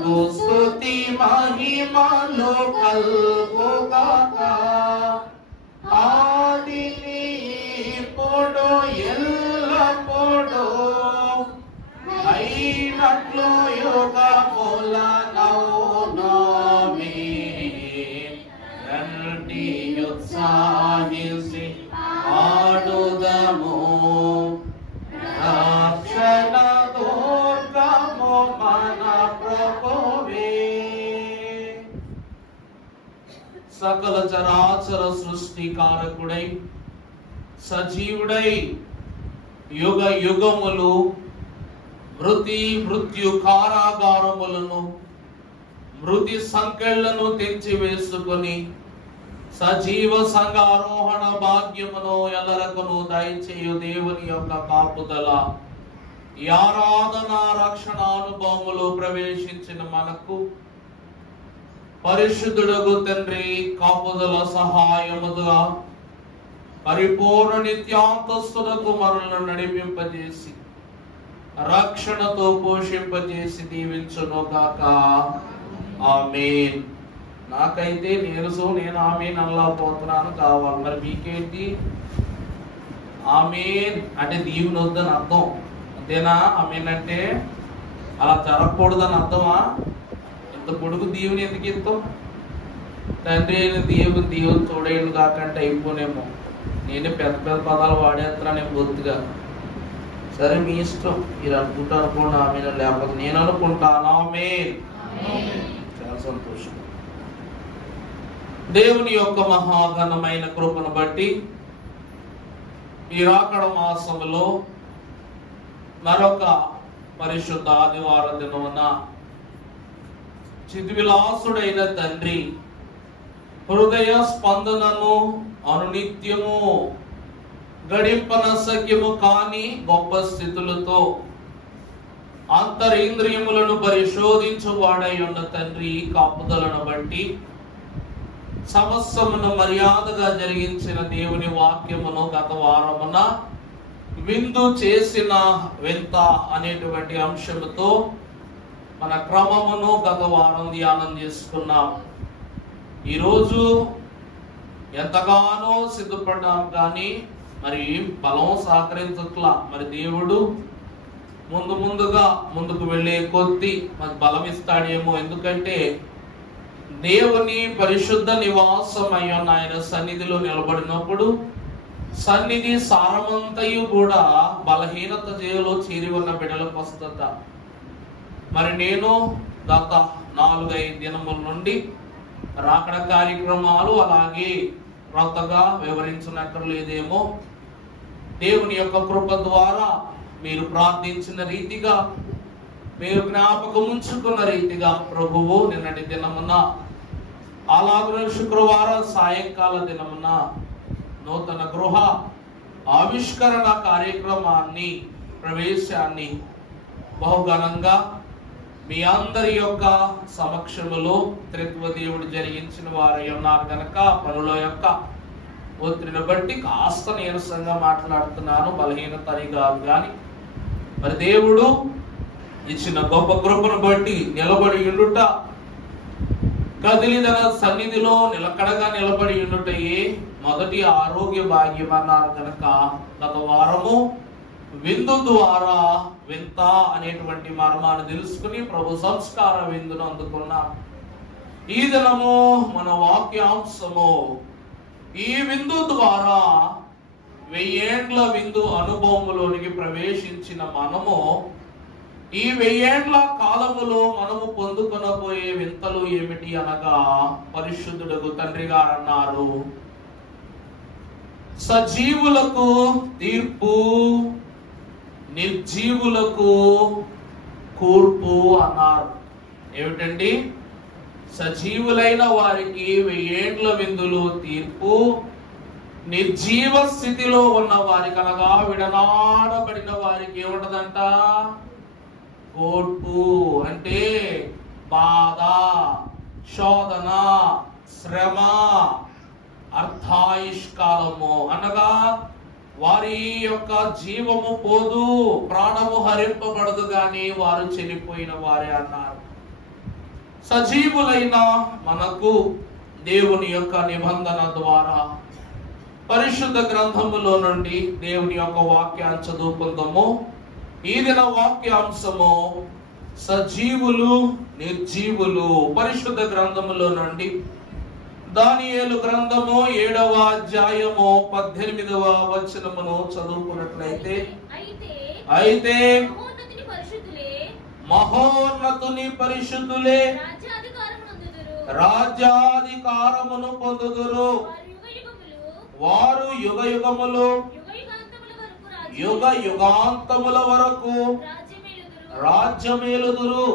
నీకు స్తుతి మహిమలు కల్గుగాక. ఆదిని ఇప్పుడు ఎల్లప్పుడు అయినట్లు యుగములనౌనోమి. రండి ఉత్సాహించి ఆడుదము, రక్షణ దుర్గము మన ప్రభువే. సకల చరాచర సృష్టి కారకుడై సజీవుడై యుగ యుగములు మృత్యు కారాగారములను మృతి సంకెళ్లను తెంచివేసుకొని సజీవ సంఘారోహణ భాగ్యమును ఎల్లరకును దయచేయు దేవుని యొక్క కాపుదల, ఈ ఆరాధన రక్షణ అనుభవములు ప్రవేశించిన మనకు పరిశుద్ధుడగు తండ్రి కాపుదల సహాయముగా పరిపూర్ణ నిత్యాంతస్తులకు మనల్ని నడిపింపజేసి రక్షణతో పోషింపజేసి దీవించునుగాక. ఆమేన్. నాకైతే నేను ఆమేన్ అనలేకపోతున్నాను, కావాలి. మరి మీకేంటి? ఆమేన్ అంటే దీవుని వద్దని అర్థం, అంతేనా? ఆమేన్ అంటే అలా జరగకూడదని అర్థమా? ఇంత పొడుగు దీవుని ఎందుకు ఇస్తాం? తండ్రి దేవుని చూడేళ్ళు కాకంటే అయిపోనేమో. నేనే పెద్ద పెద్ద పదాలు వాడేస్తున్నాను బొత్తుగా. సరే, మీ ఇష్టం. మీరు అనుకుంటా అనుకోండి ఆమేన్, లేకపోతే నేను అనుకుంటాను ఆమేన్. చాలా సంతోషం. దేవుని యొక్క మహాఘనమైన కృపను బట్టి ఈ రాకడ మాసములో మరొక పరిశుద్ధ ఆదివార దినమున చిద్విలాసుడైన తండ్రి హృదయ స్పందనను అనునిత్యము గడింపనసక్యము కాని గొప్ప స్థితులతో అంతరింద్రియములను పరిశోధించువాడై ఉన్న తండ్రి కాపుదలను బట్టి సమస్తమును మర్యాదగా జరిగించిన దేవుని వాక్యమును గత వారమున విందు చేసిన వింత అనేటువంటి అంశముతో మన క్రమమును గత వారం ధ్యానం చేసుకున్నాం. ఈరోజు ఎంతగానో సిద్ధపడ్డాం, కానీ మరి బలం సహకరించట్లా. మరి దేవుడు ముందుకు వెళ్ళే కొద్దీ మరి బలం ఇస్తాడేమో. ఎందుకంటే దేవుని పరిశుద్ధ నివాసం అయ్యున్న ఆయన సన్నిధిలో నిలబడినప్పుడు సన్నిధి సారమంతయు కూడా బలహీనత జేలో చేరి ఉన్న బిడ్డలకు వస్తుందట. మరి నేను గత 4-5 దినముల నుండి రాకడ కార్యక్రమాలు అలాగే కొత్తగా వివరించనక్కర్లేదేమో. దేవుని యొక్క కృప ద్వారా మీరు ప్రార్థించిన రీతిగా, మీరు జ్ఞాపకం ఉంచుకున్న రీతిగా ప్రభువు నిన్నటి దినమున అలాగే శుక్రవారం సాయంకాల దినమున నూతన గృహ ఆవిష్కరణ కార్యక్రమాన్ని ప్రవేశాన్ని బహుఘనంగా మీ అందరి యొక్క సమక్షములో త్రిత్వ దేవుడు జరిగించిన వారు ఉన్నారు కనుక పనుల యొక్క ఒత్తిడిని బట్టి కాస్త నీరసంగా మాట్లాడుతున్నాను, బలహీనత అని కాదు. కానీ మరి దేవుడు ఇచ్చిన గొప్ప కృపను బట్టి నిలబడి ఉండుట, కదిలి తన సన్నిధిలో నిలకడగా నిలబడి ఉండుటయే మొదటి ఆరోగ్య భాగ్యం అన్నారు కనుక గత వారము విందు ద్వారా వింత అనేటువంటి మర్మాన్ని తెలుసుకుని ప్రభు సంస్కార విందును అందుకున్నాం. ఈ దినము మన వాక్యాంశము ఈ విందు ద్వారా 1000 ఏండ్ల విందు అనుభవములోనికి ప్రవేశించిన మనము ఈ 1000 ఏండ్ల కాలములో మనము పొందుకొనబోయే వింతలు ఏమిటి అనగా, పరిశుద్ధుడగు తండ్రి గారు అన్నారు, సజీవులకు తీర్పు, నిర్జీవులకు కూర్పు అన్నారు. ఏమిటండి? సజీవులైన వారికి 1000 ఏండ్ల విందులు తీర్పు, నిర్జీవ స్థితిలో ఉన్న వారికి అనగా విడనాడబడిన వారికి ఏముంటదంట? కోర్పు. అంటే బాధ, శోధన, శ్రమ, అర్ధాయుష్కాలము అనగా వారి యొక్క జీవము పోదు, ప్రాణము హరింపబడదు, గాని వారు చనిపోయిన వారే అన్నారు. సజీవులైన మనకు దేవుని యొక్క నిబంధన ద్వారా పరిశుద్ధ గ్రంథములో నుండి దేవుని యొక్క వాక్యాన్ని చదువుకుందాము. ఈ దిన వాక్యాంశము సజీవులు నిర్జీవులు. పరిశుద్ధ గ్రంథములో నుండి దానియేలు గ్రంథము 7వ అధ్యాయము 18వ వచనమును చదువుకున్నట్లయితే, అయితే మహోన్నతుని పరిశుద్ధులే రాజ్యాధికారమును పొందుదురు. వారు యుగ యుగాంతముల వరకు రాజ్యమేలుదురు.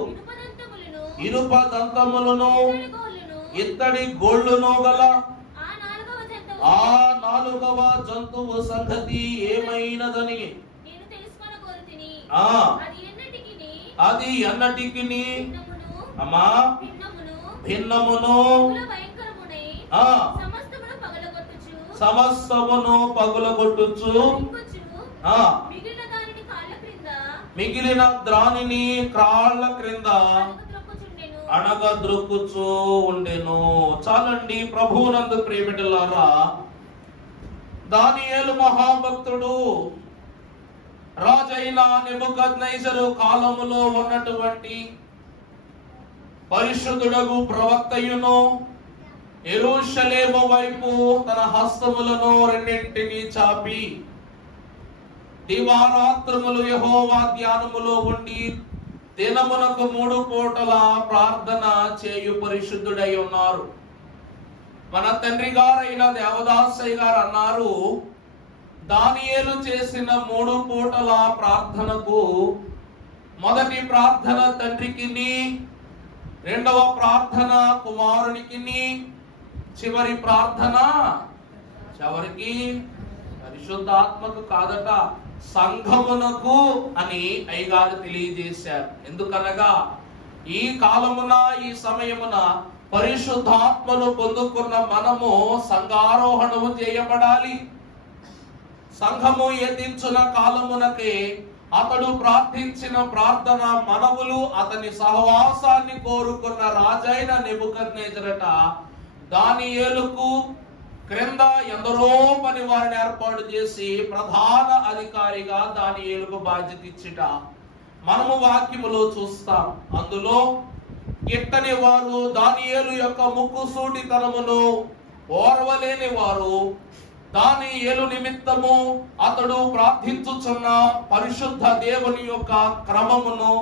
ఇనుపదంతములను ఇత్తడి గోళ్ళును గల ఆ 4వ జంతువు సంగతి ఏమైనదని అది ఎన్నటికి అమ్మా భిన్నమును సమస్తమును పగులగొట్టుచు మిగిలిన ద్రాణిని కాళ్ళ క్రింద అణగద్రొక్కుచూ ఉండెను. చాలండి ప్రభువునందు ప్రియబిడ్డలారా, దానియేలు మహాభక్తుడు రాజైన నెబుకద్నెజరు కాలములో ఉన్నటువంటి పరిశుద్ధుడగు ప్రవక్తయును యెరూషలేము వైపు తన హస్తములను రెండింటిని చాపి దివారాత్రములు యెహోవా ధ్యానములో ఉండి దినమునకు 3 పూటల ప్రార్థన చేయు పరిశుద్ధుడై ఉన్నారు. మన తండ్రి గారైన దేవదాసయ్య గారు అన్నారు, దానియేలు చేసిన 3 పూటల ప్రార్థనకు మొదటి ప్రార్థన తండ్రికిని, రెండవ ప్రార్థన కుమారునికిని, చివరి ప్రార్థన చివరికి పరిశుద్ధాత్మకు కాదట, సంఘమునకు అని అయ్యగారు తెలియజేశారు. ఎందుకనగా ఈ కాలమున ఈ సమయమున పరిశుద్ధాత్మను పొందుకున్న మనము సంఘారోహణము చేయబడాలి. సంఘము ఎదించిన కాలమునకే అతడు ప్రార్థించిన ప్రార్థన మనవులు అతని సహవాసాన్ని కోరుకున్న రాజైన నెబుకద్నెజరట దానియేలుకు క్రింద ఎందరో పని వారిని ఏర్పాటు చేసి ప్రధాన అధికారిగా దానియేలుకు బాధ్యత ఇచ్చిట మనము వాక్యములో చూస్తాం. అందులో గిట్టని వారు, దానియేలు యొక్క ముక్కుసూటితనమును ఓర్వలేని వారు, దానియేలు నిమిత్తము అతడు ప్రార్థించుచున్న పరిశుద్ధ దేవుని యొక్క క్రమమును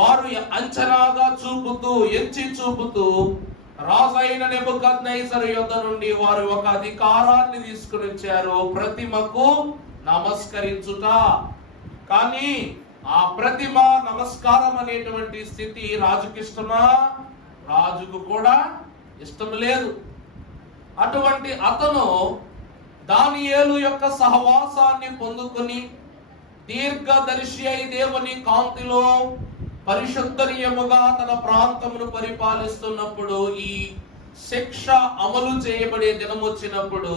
వారు అంచనాగా చూపుతూ ఎంచి చూపుతూ రాజైన నెబుకద్నెజరు యొద్ద నుండి వారు ఒక అధికారాన్ని తీసుకుని వచ్చారు, ప్రతిమకు నమస్కరించుట. కానీ ఆ ప్రతిమ నమస్కారం అనేటువంటి స్థితి రాజుకి ఇష్టమా? రాజుకు కూడా ఇష్టం లేదు. అటువంటి అతను దానియేలు యొక్క సహవాసాన్ని పొందుకొని దీర్ఘదర్శి అయి దేవుని కాంతిలో పరిశుద్ధనీయముగా తన ప్రాంతమును పరిపాలిస్తున్నప్పుడు ఈ శిక్ష అమలు చేయబడే దినం వచ్చినప్పుడు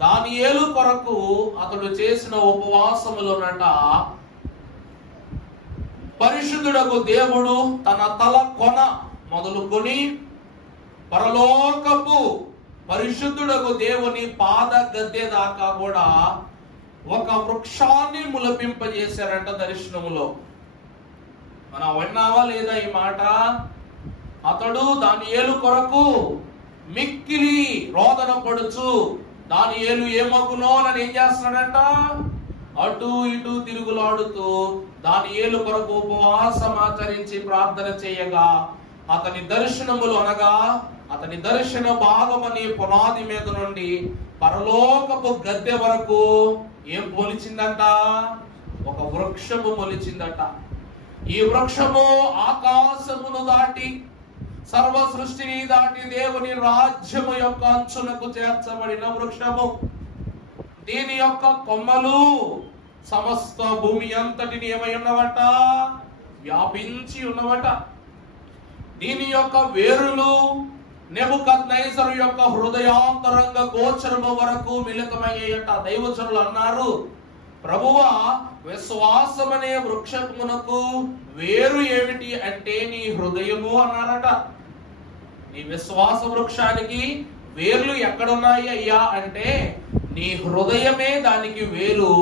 దానియేలు కొరకు అతడు చేసిన ఉపవాసములోనట పరిశుద్ధుడగు దేవుడు తన తల కొన మొదలుకొని పరలోకపు పరిశుద్ధుడగు దేవుని పాద గద్దె దాకా కూడా ఒక వృక్షాన్ని ములపింపజేశారంట దర్శనములో. మనం విన్నావా లేదా ఈ మాట? అతడు దానియేలు కొరకు మిక్కిలి రోదన పడుచు దానియేలు ఏమగునో అని ఏం చేస్తున్నాడంట? అటు ఇటు తిరుగులాడుతూ దానియేలు కొరకు ఉపవాసం ఆచరించి ప్రార్థన చేయగా అతని దర్శనములు అనగా అతని దర్శన భాగమని పునాది మీద నుండి పరలోకపు గద్దె వరకు ఏం మొలిచిందంట? ఒక వృక్షము మొలిచిందట. ఈ వృక్షము ఆకాశమును దాటి సర్వ సృష్టిని దాటి దేవుని రాజ్యము యొక్క అంచులకు చేర్చబడిన వృక్షము. దీని యొక్క కొమ్మలు సమస్త భూమి అంతటిని ఏమై ఉన్నవట? వ్యాపించి ఉన్నవట. దీని యొక్క వేరులు నెబుకద్నెజరు యొక్క హృదయాంతరంగ గోచరము వరకు మిళితమయ్యేట. దైవజనులు అన్నారు, ప్రభువా, విశ్వాసమనే వృక్షమునకు వేరు ఏమిటి అంటే నీ హృదయము అన్నారట. నీ విశ్వాస వృక్షానికి వేర్లు ఎక్కడున్నాయి అయ్యా అంటే నీ హృదయమే దానికి వేరు,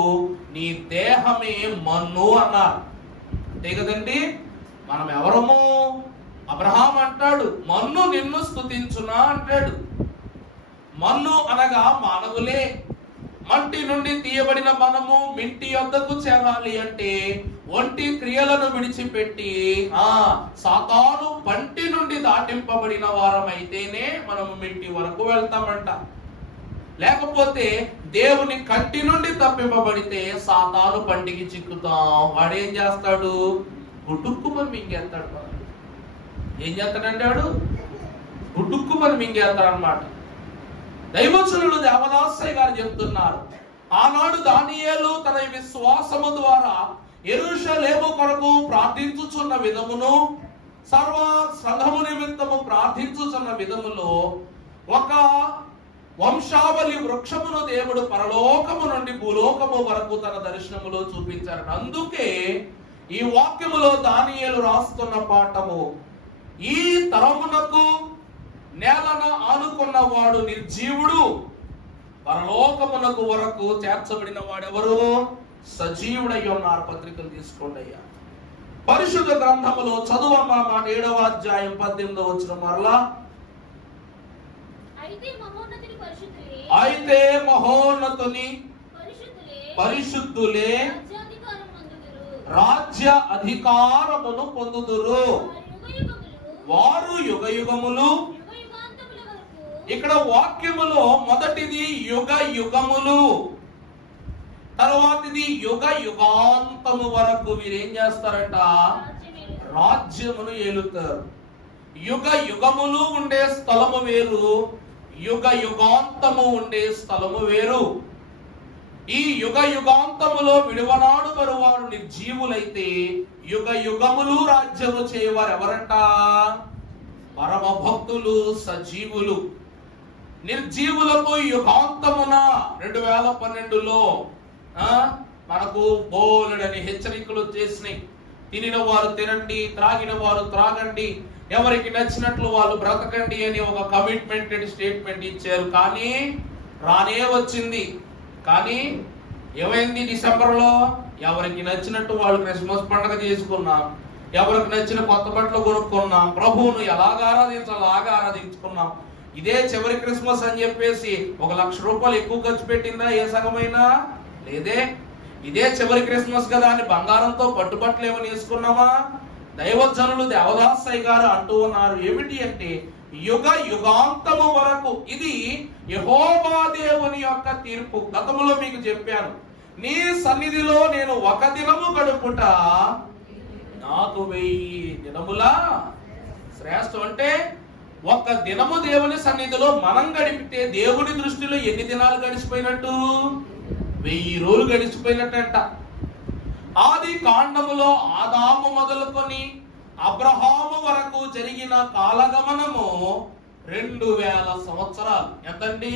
నీ దేహమే మన్ను అన్నారు. అంతే కదండి. మనం ఎవరము? అబ్రహాం అంటాడు, మన్ను నిన్ను స్తుతించునా అంటాడు. మన్ను అనగా మానవులే. మంటి నుండి తీయబడిన మనము మింటి యొద్దకు చేరాలి అంటే ఒంటి క్రియలను విడిచిపెట్టి సాతాను పంటి నుండి దాటింపబడిన వారమైతేనే మనము మింటి వరకు వెళ్తామంట. లేకపోతే దేవుని కంటి నుండి తప్పింపబడితే సాతాను పంటికి చిక్కుతాం. వాడేం చేస్తాడు? గుడుక్కుమని మింగేస్తాడు. ఏం చేస్తాడంటే వాడు గుడుక్కుమని మింగేస్తాడు అన్నమాట. దైవజనుడు దేవదాసయ్య గారు చెప్తున్నారు, ఆనాడు దానియేలు తన విశ్వాసము ద్వారా యెరూషలేము కొరకు ప్రార్థించుచున్న విధమును, సర్వ సంఘము నిమిత్తము ప్రార్థించుచున్న విధములో ఒక వంశావళి వృక్షమును దేవుడు పరలోకము నుండి భూలోకము వరకు తన దర్శనములో చూపించారు. అందుకే ఈ వాక్యములో దానియేలు రాస్తున్న పాఠము, ఈ తరమునకు నేలన ఆనుకున్న వాడు నిర్జీవుడు, పరలోకమునకు వరకు చేర్చబడిన వాడెవరు? సజీవుడై ఉన్నారు. పత్రికలు తీసుకోండి అయ్యా. పరిశుద్ధ గ్రంథములో చదువమ్మ మాట 7వ అధ్యాయం 18వ వచనం మరలా. అయితే మహోన్నతుని పరిశుద్ధులే రాజ్య అధికారమును పొందుదురు, వారు యుగయుగములు. ఇక్కడ వాక్యములో మొదటిది యుగ యుగములు, తర్వాతది యుగ యుగాంతము వరకు వీరేం చేస్తారట? రాజ్యమును ఏలుతారు. యుగ యుగములు ఉండే స్థలము వేరు, యుగ యుగాంతము ఉండే స్థలము వేరు. ఈ యుగ యుగాంతములో విడువనాడు వారు నిర్జీవులైతే యుగ యుగములు రాజ్యము చేయవారు ఎవరంట? పరమ భక్తులు, సజీవులు. నిర్జీవులకు యుగాంతమున 2012లో మనకు బోలెడని హెచ్చరికలు చేసినాయి. తినిన వారు తినండి, త్రాగిన వారు త్రాగండి, ఎవరికి నచ్చినట్లు వాళ్ళు బ్రతకండి అని ఒక కమిట్మెంటెడ్ స్టేట్మెంట్ ఇచ్చారు. కానీ రానే వచ్చింది. కానీ ఏమైంది? డిసెంబర్లో ఎవరికి నచ్చినట్టు వాళ్ళు క్రిస్మస్ పండుగ చేసుకున్నాం, ఎవరికి నచ్చిన కొత్త బట్టలు కొనుక్కున్నాం, ప్రభువును ఎలాగ ఆరాధించాలో అలాగా ఆరాధించుకున్నాం. ఇదే చివరి క్రిస్మస్ అని చెప్పేసి 1 లక్ష రూపాయలు ఎక్కువ ఖర్చు పెట్టిందా ఏ సంఘమైనా? లేదే. ఇదే చివరి క్రిస్మస్ కదా అని బంగారంతో పట్టుబట్టలు ఏమని వేసుకున్నామా? దైవజనులు దేవదాసయ్య గారు అంటూ ఉన్నారు ఏమిటి అంటే యుగ యుగాంతము వరకు ఇది యెహోవా దేవుని యొక్క తీర్పు. గతంలో మీకు చెప్పాను, నీ సన్నిధిలో నేను ఒక దినము గడుపుట నాకు 1000 దినముల శ్రేష్టం. అంటే ఒక దినము దేవుని సన్నిధిలో మనం గడిపితే దేవుని దృష్టిలో ఎన్ని దినాలు గడిచిపోయినట్టు? 1000 రోజులు గడిచిపోయినట్టంట. ఆది కాండములో ఆదాము మొదలుకొని అబ్రహాము వరకు జరిగిన కాలగమనము 2000 సంవత్సరాలు. ఎంతండి?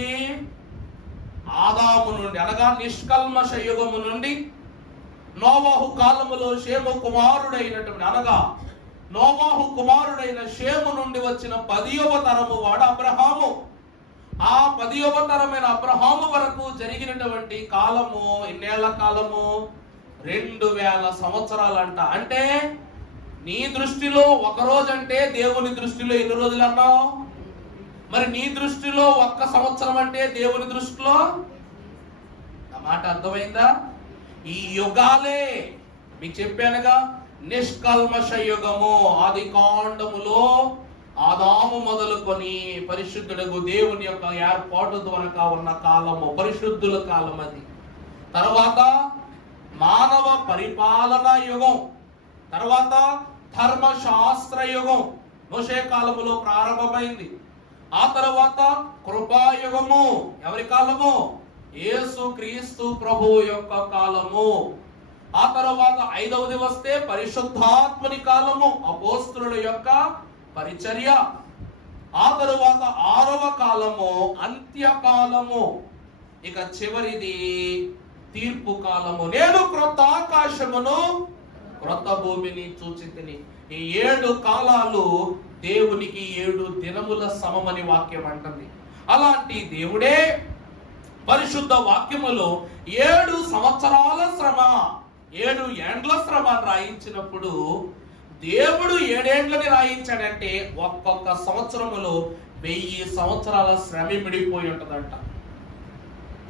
ఆదాము నుండి అనగా నిష్కల్మష యుగము నుండి నోవాహు కాలములో షేము కుమారుడైనటువంటి అనగా నోవాహు కుమారుడైన షేము నుండి వచ్చిన 10వ తరము వాడు అబ్రహాము. ఆ 10వ తరమైన అబ్రహాము వరకు జరిగినటువంటి కాలము ఎన్నేళ్ల కాలము? 2000 సంవత్సరాలంట. అంటే నీ దృష్టిలో ఒక రోజు అంటే దేవుని దృష్టిలో ఎన్ని రోజులు అన్నావు? మరి నీ దృష్టిలో 1 సంవత్సరం అంటే దేవుని దృష్టిలో? నా మాట అర్థమైందా? ఈ యుగాలే మీకు చెప్పానుగా, నిష్కల్మష యుగము ఆది కాండములో ఆదాము మొదలుకొని పరిశుద్ధుడగు దేవుని యొక్క ఏర్పాటు ద్వారా ఉన్న కాలము పరిశుద్ధుల కాలం. అది తర్వాత మానవ పరిపాలన యుగం, తర్వాత ధర్మశాస్త్ర యుగం మోషే కాలములో ప్రారంభమైంది. ఆ తర్వాత కృపాయుగము ఎవరి కాలము? యేసు క్రీస్తు ప్రభువు యొక్క కాలము. ఆ తర్వాత 5వది వస్తే పరిశుద్ధాత్మని కాలము, అపోస్తలుల యొక్క పరిచర్య. ఆ తరువాత 6వ కాలము అంత్యకాలము. ఇక చివరిది తీర్పు కాలము. నేను క్రొత్త ఆకాశమును క్రొత్త భూమిని చూచితిని. ఈ 7 కాలాలు దేవునికి 7 దినముల సమమని వాక్యం అంటుంది. అలాంటి దేవుడే పరిశుద్ధ వాక్యములో 7 సంవత్సరాల శ్రమ, 7 ఏండ్ల శ్రమ రాయించినప్పుడు దేవుడు 7 ఏండ్లని రాయించాడంటే ఒక్కొక్క సంవత్సరములో 1000 సంవత్సరాల శ్రమ మిడిపోయి ఉంటదంట.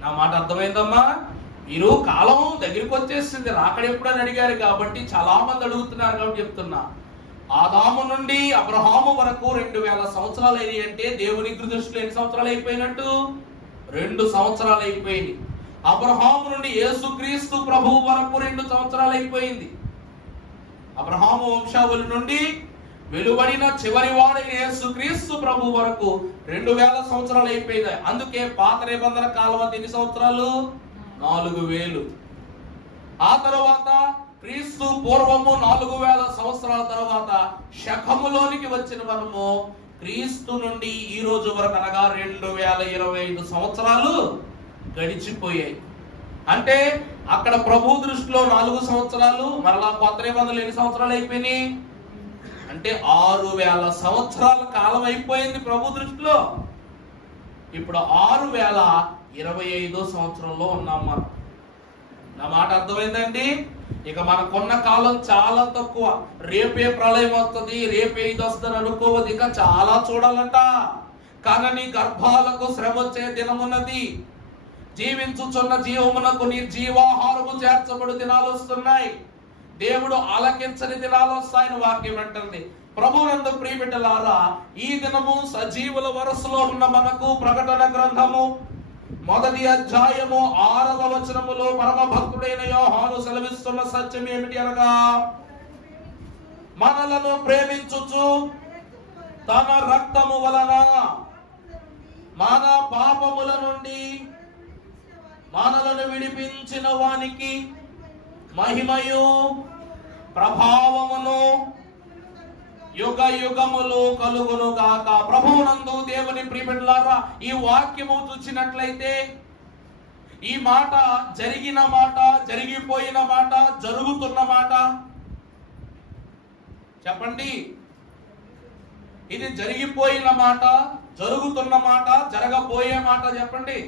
నా మాట అర్థమైందమ్మా? మీరు కాలం దగ్గరికి వచ్చేసింది, రాకడ ఎప్పుడని అడిగారు కాబట్టి చాలా మంది అడుగుతున్నారు కాబట్టి చెప్తున్నా. ఆదాము నుండి అబ్రహాము వరకు 2000 సంవత్సరాలు అయినాయి అంటే దేవుని దృష్టిలో ఎన్ని సంవత్సరాలు అయిపోయినట్టు? 2 సంవత్సరాలు అయిపోయింది. అబ్రహాము నుండి యేసుక్రీస్తు ప్రభువు వరకు 2 సంవత్సరాలు అయిపోయింది. అబ్రహాము వంశావళి నుండి వెలువడిన చివరి వాడైన యేసుక్రీస్తు ప్రభు వరకు 2000 సంవత్సరాలు అయిపోయింది. అందుకే పాత నిబంధన కాలం ఎన్ని సంవత్సరాలు? 4000. ఆ తర్వాత క్రీస్తు పూర్వము 4000 సంవత్సరాల తర్వాత శకములోనికి వచ్చిన మనము క్రీస్తు నుండి ఈ రోజు వరకు అనగా 2025 సంవత్సరాలు గడిచిపోయాయి. అంటే అక్కడ ప్రభు దృష్టిలో 4 సంవత్సరాలు, మరలా కొత్త నిబంధనలు ఎన్ని సంవత్సరాలు అయిపోయినాయి అంటే 6000 సంవత్సరాల కాలం అయిపోయింది ప్రభు దృష్టిలో. ఇప్పుడు 6025 సంవత్సరంలో ఉన్నాం మనం. నా మాట అర్థమైందండి? ఇక మనకున్న కాలం చాలా తక్కువ. రేపే ప్రళయం వస్తుంది, రేపే ఇది వస్తుంది అనుకోవద్దు. ఇక చాలా చూడాలంట. కానీ గర్భాలకు శ్రమ వచ్చే దినమున్నది. జీవించుచున్న జీవమునకు నిర్జీవాహారము చేర్చబడు దినాలు వస్తున్నాయి. దేవుడు ఆలకించని దినాలు వస్తాయని వాక్యం అంటుంది. ప్రభునందు ప్రియబిడ్డలారా, ఈ దినము సజీవుల వరుసలో ఉన్న మనకు ప్రకటన గ్రంథము 1వ అధ్యాయము 6వ వచనములో పరమ భక్తుడైన యోహాను సెలవిస్తున్న సత్యం ఏమిటి అనగా, మనలను ప్రేమించుచు తన రక్తము వలన మన పాపముల నుండి మనలను విడిపించిన వానికి మహిమయు ప్రభావమును యుగ యుగములు కలుగును గాక. ప్రభువునందు దేవుని ప్రియబిడ్డలారా, ఈ వాక్యము చూసినట్లయితే ఈ మాట జరిగిన మాట, జరిగిపోయిన మాట, జరుగుతున్న మాట. చెప్పండి, ఇది జరిగిపోయిన మాట, జరుగుతున్న మాట, జరగబోయే మాట. చెప్పండి,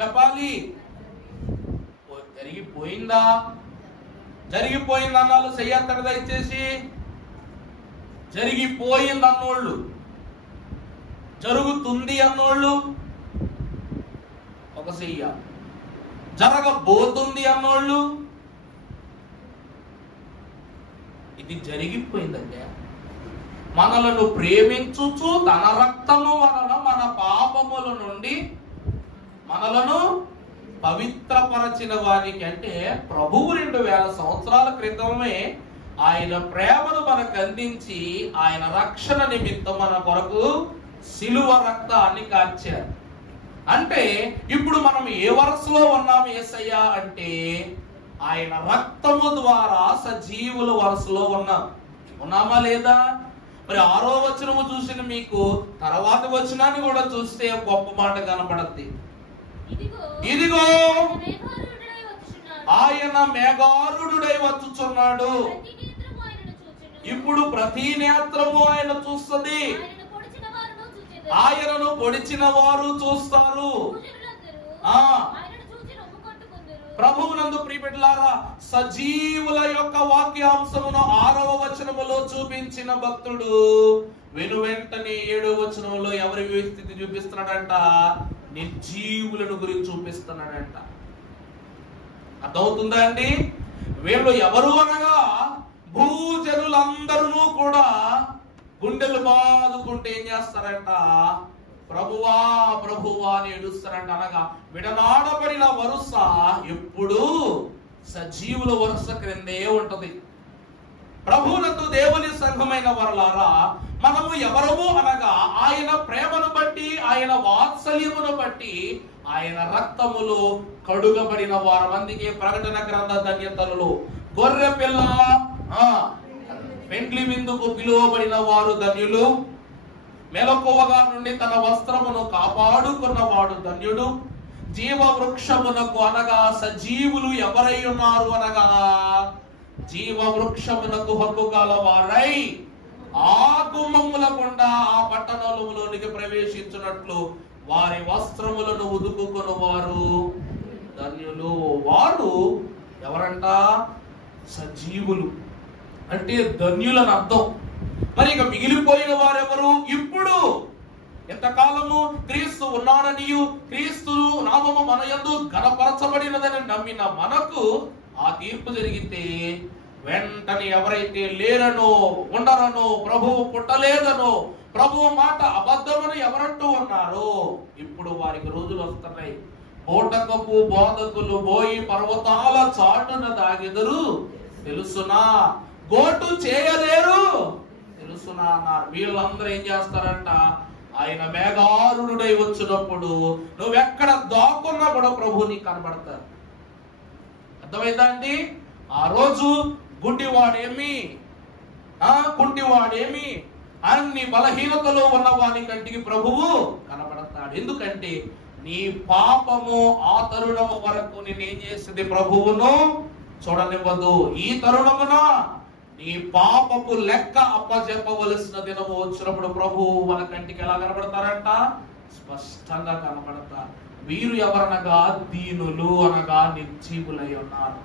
చెప్పాలి. జరిగిపోయిందా? జరిగిపోయింది అన్నాళ్ళు చెయ్యత్తడు దయచేసి. జరిగిపోయింది అన్నోళ్ళు, జరుగుతుంది అన్నోళ్ళు ఒక చెయ్య, జరగబోతుంది అన్నోళ్ళు. ఇది జరిగిపోయిందంటే మనలను ప్రేమించుచు తన రక్తము వలన మన పాపముల నుండి మనలను పవిత్రపరచిన వారికి, అంటే ప్రభువు 2000 సంవత్సరాల క్రితమే ఆయన ప్రేమను మనకు అందించి ఆయన రక్షణ నిమిత్తం మన కొరకు శిలువ రక్తాన్ని కార్చారు. అంటే ఇప్పుడు మనం ఏ వరుసలో ఉన్నాం యేసయ్య అంటే ఆయన రక్తము ద్వారా సజీవుల వరుసలో ఉన్నామా లేదా? మరి 6వ వచనము చూసిన మీకు తర్వాత వచనాన్ని కూడా చూస్తే గొప్ప మాట కనపడద్ది. ఇదిగో ఆయన మేఘారుడై వచ్చుచున్నాడు. ఇప్పుడు ప్రతి నేత్రము ఆయన చూస్తుంది, ఆయనను పొడిచిన వారు చూస్తారు. ప్రభువునందు ప్రియబిడ్డలారా, సజీవుల యొక్క వాక్యాంశమును 6వ వచనములో చూపించిన భక్తుడు వెను వెంటనే 7వ వచనంలో ఎవరి స్థితి చూపిస్తున్నాడంట? నిర్జీవులను గురించి చూపిస్తున్నాడంట. అర్థమవుతుందా అండి? వీళ్ళు ఎవరు అనగా భూజనులందరూ కూడా గుండెలు బాదుకుంటే ఏం చేస్తారంట? ప్రభువా ప్రభువా అని ఏడుస్తారంట. అనగా విడనాడబడిన వరుస ఎప్పుడు సజీవుల వరుస క్రిందే ఉంటది. ప్రభువునందు దేవుని సంఘమైన వరలారా, మనము ఎవరము అనగా ఆయన ప్రేమను బట్టి, ఆయన వాత్సల్యమును బట్టి, ఆయన రక్తములో కడుగబడిన వారు. అందుకే ప్రకటన గ్రంథ ధన్యతలలో గొర్రె పిల్ల పెండ్లి విందుకు పిలువబడిన వారు ధన్యులు, మెలకువగా నుండి తన వస్త్రమును కాపాడుకున్నవాడు ధన్యుడు, జీవ వృక్షమునకు అనగా సజీవులు ఎవరై ఉన్నారు అనగా జీవ వృక్షమునకు హక్కు గలవారై ఆ గుమ్మముల గుండా ఆ పట్టణములోనికి ప్రవేశించినట్లు వారి వస్త్రములను ఉదుకుకొని వారు ధన్యులు. వారు ఎవరంట? సజీవులు అంటే ధన్యులని అర్థం. మరి ఇక మిగిలిపోయిన వారెవరు? ఇప్పుడు ఎంతకాలము క్రీస్తు ఉన్నాడనియు క్రీస్తు నామము మన యందు ఘనపరచబడినదని నమ్మిన మనకు ఆ తీర్పు జరిగితే వెంటనే ఎవరైతే లేరనో ఉండరనో ప్రభువు పుట్టలేదనో ప్రభువు మాట అబద్ధమని ఎవరంటూ ఉన్నారో ఇప్పుడు వారికి రోజులు వస్తున్నాయి. బోటకపు బోధకులు పోయి పర్వతాల చాటున దాగెదరు తెలుసునా, గోటు చేయలేరు తెలుసునా అన్నారు. వీళ్ళందరూ ఏం చేస్తారంట? ఆయన మేఘారుడై వచ్చినప్పుడు నువ్వెక్కడ దాక్కున్నా కూడా ప్రభు నీకు కనబడతారు. అర్థమైందా అండి? ఆ రోజు గుడ్డివాడేమి కుంటివాడేమి అన్ని బలహీనతలో ఉన్న వాని కంటికి ప్రభువు కనబడతాడు. ఎందుకంటే నీ పాపము ఆ తరుణము వరకు నేనేం చేసింది? ప్రభువును చూడనివ్వదు. ఈ తరుణమున నీ పాపపు లెక్క అప్పచెప్పవలసిన దినము వచ్చినప్పుడు ప్రభువు మన కంటికి ఎలా కనబడతారంట? స్పష్టంగా కనబడతారు. వీరు ఎవరనగా దీనులు అనగా నిర్జీవులై ఉన్నారు.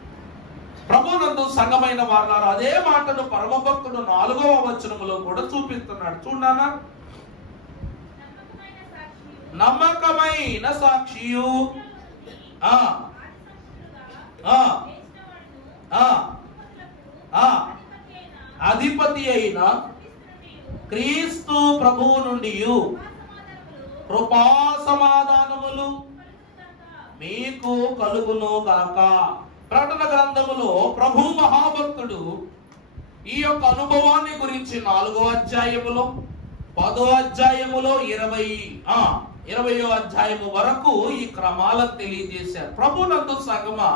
ప్రభునందు సంఘమైన వారు అదే మాటను పరమభక్తుడు 4వ వచనములో కూడా చూపిస్తున్నాడు. చూడనా? నమ్మకమైన సాక్షియు అధిపతి అయిన క్రీస్తు ప్రభువు నుండి కృపా సమాధానములు మీకు కలుగును గాక. ప్రకటన గ్రంథములో ప్రభు మహాభక్తుడు ఈ యొక్క అనుభవాన్ని గురించి 4వ అధ్యాయములో 10వ అధ్యాయములో 20వ అధ్యాయము వరకు ఈ క్రమాలను తెలియజేశారు. ప్రభునందు సంగమా,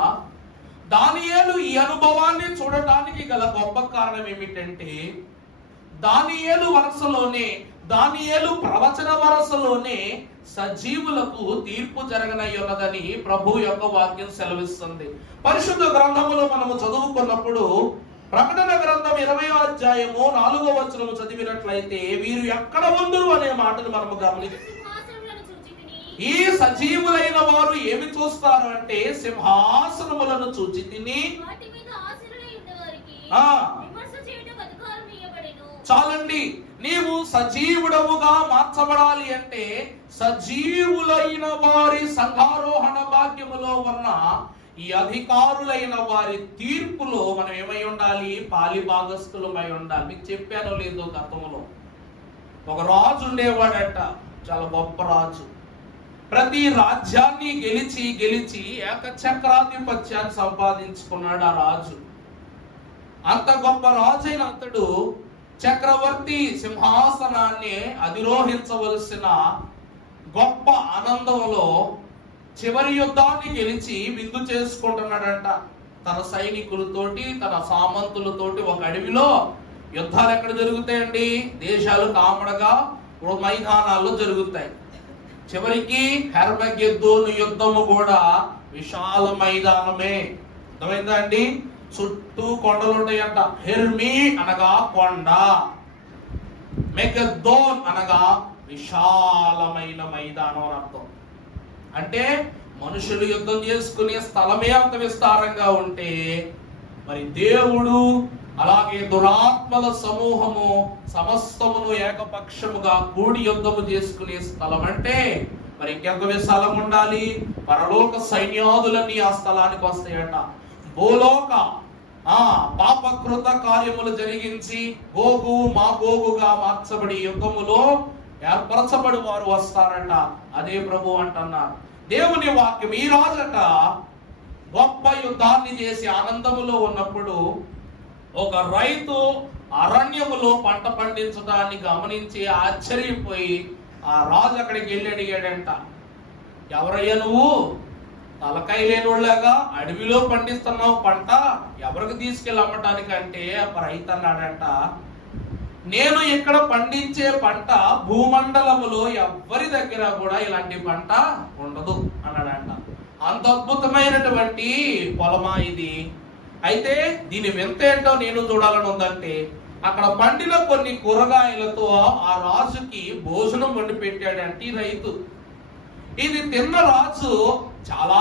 దానియేలు ఈ అనుభవాన్ని చూడటానికి గల గొప్ప కారణం ఏమిటంటే దానియేలు వరసలోనే, దానియేలు ప్రవచన వరసలోనే సజీవులకు తీర్పు జరగనయ్యున్నదని ప్రభు యొక్క వాక్యం సెలవిస్తుంది. పరిశుద్ధ గ్రంథములో మనము చదువుకున్నప్పుడు ప్రకటన గ్రంథం 20వ అధ్యాయము 4వ వచనము చదివినట్లయితే వీరు ఎక్కడ ఉందురు అనే మాటను మనము గమనిస్తాం. ఈ సజీవులైన వారు ఏమి చూస్తారు అంటే సింహాసనములను చూచి తిని చాలండి. నీవు సజీవుడవుగా మార్చబడాలి అంటే సజీవులైన వారి సంఘారోహణ భాగ్యములో ఉన్న ఈ అధికారులైన వారి తీర్పులో మనం ఏమై ఉండాలి? పాలి భాగస్థులమై ఉండాలి. మీకు చెప్పానో లేదో, గతంలో ఒక రాజు ఉండేవాడట, చాలా గొప్ప రాజు. ప్రతి రాజ్యాన్ని గెలిచి గెలిచి ఏకచక్రాధిపత్యాన్ని సంపాదించుకున్నాడు ఆ రాజు. అంత గొప్ప రాజు అయిన అతడు చక్రవర్తి సింహాసనాన్ని అధిరోహించవలసిన గొప్ప ఆనందంలో చివరి యుద్ధాన్ని గెలిచి విందు చేసుకుంటున్నాడంట. తన సైనికులతోటి తన సామంతులతోటి ఒక అడవిలో యుద్ధాలు ఎక్కడ జరుగుతాయండి? దేశాలు కామడగా మైదానాల్లో జరుగుతాయి. చివరికి హెర్మగెద్దోను యుద్ధము కూడా విశాల మైదానమే. అర్థమైందా అండి? చుట్టూ కొండలు ఉంటాయంట. హెర్మీ అనగా కొండ, మెగద్దోన్ అనగా విశాలమైన మైదానం అని అర్థం. అంటే మనుషులు యుద్ధం చేసుకునే స్థలమే అంత విస్తారంగా ఉంటే మరి దేవుడు అలాగే దురాత్మల సమూహము సమస్తమును ఏకపక్షముగా కూడి యుద్ధము చేసుకునే స్థలం అంటే మరి ఇంకెంత విశాలంగా ఉండాలి? పరలోక సైన్యాదులన్నీ ఆ స్థలానికి వస్తాయట. భూలోక పాపకృత కార్యములు జరిగించి గోగు మాగోగుగా మార్చబడి యుద్ధములో ఏర్పరచబడి వారు వస్తారట. అదే ప్రభు అంటున్నారు. దేవుని వాక్యం ఈ రోజట గొప్ప యుద్ధాన్ని చేసి ఆనందములో ఉన్నప్పుడు ఒక రైతు అరణ్యములో పంట పండించడాన్ని గమనించి ఆశ్చర్యపోయి ఆ రాజు అక్కడికి వెళ్ళి అడిగాడంట, ఎవరయ్యా నువ్వు? తలకాయ లేనిలాగా అడవిలో పండిస్తున్నావు పంట, ఎవరికి తీసుకెళ్ళి అమ్మటానికంటే రైతు అన్నాడంట, నేను ఇక్కడ పండించే పంట భూమండలములో ఎవ్వరి దగ్గర కూడా ఇలాంటి పంట ఉండదు అన్నాడంట. అంత అద్భుతమైనటువంటి పొలమా ఇది. అయితే దీని వింత ఏంటో నేను చూడాలని ఉందంటే, అక్కడ పండిన కొన్ని కూరగాయలతో ఆ రాజుకి భోజనం వండి పెట్టాడంటే ఈ రైతు. ఇది తిన్న రాజు చాలా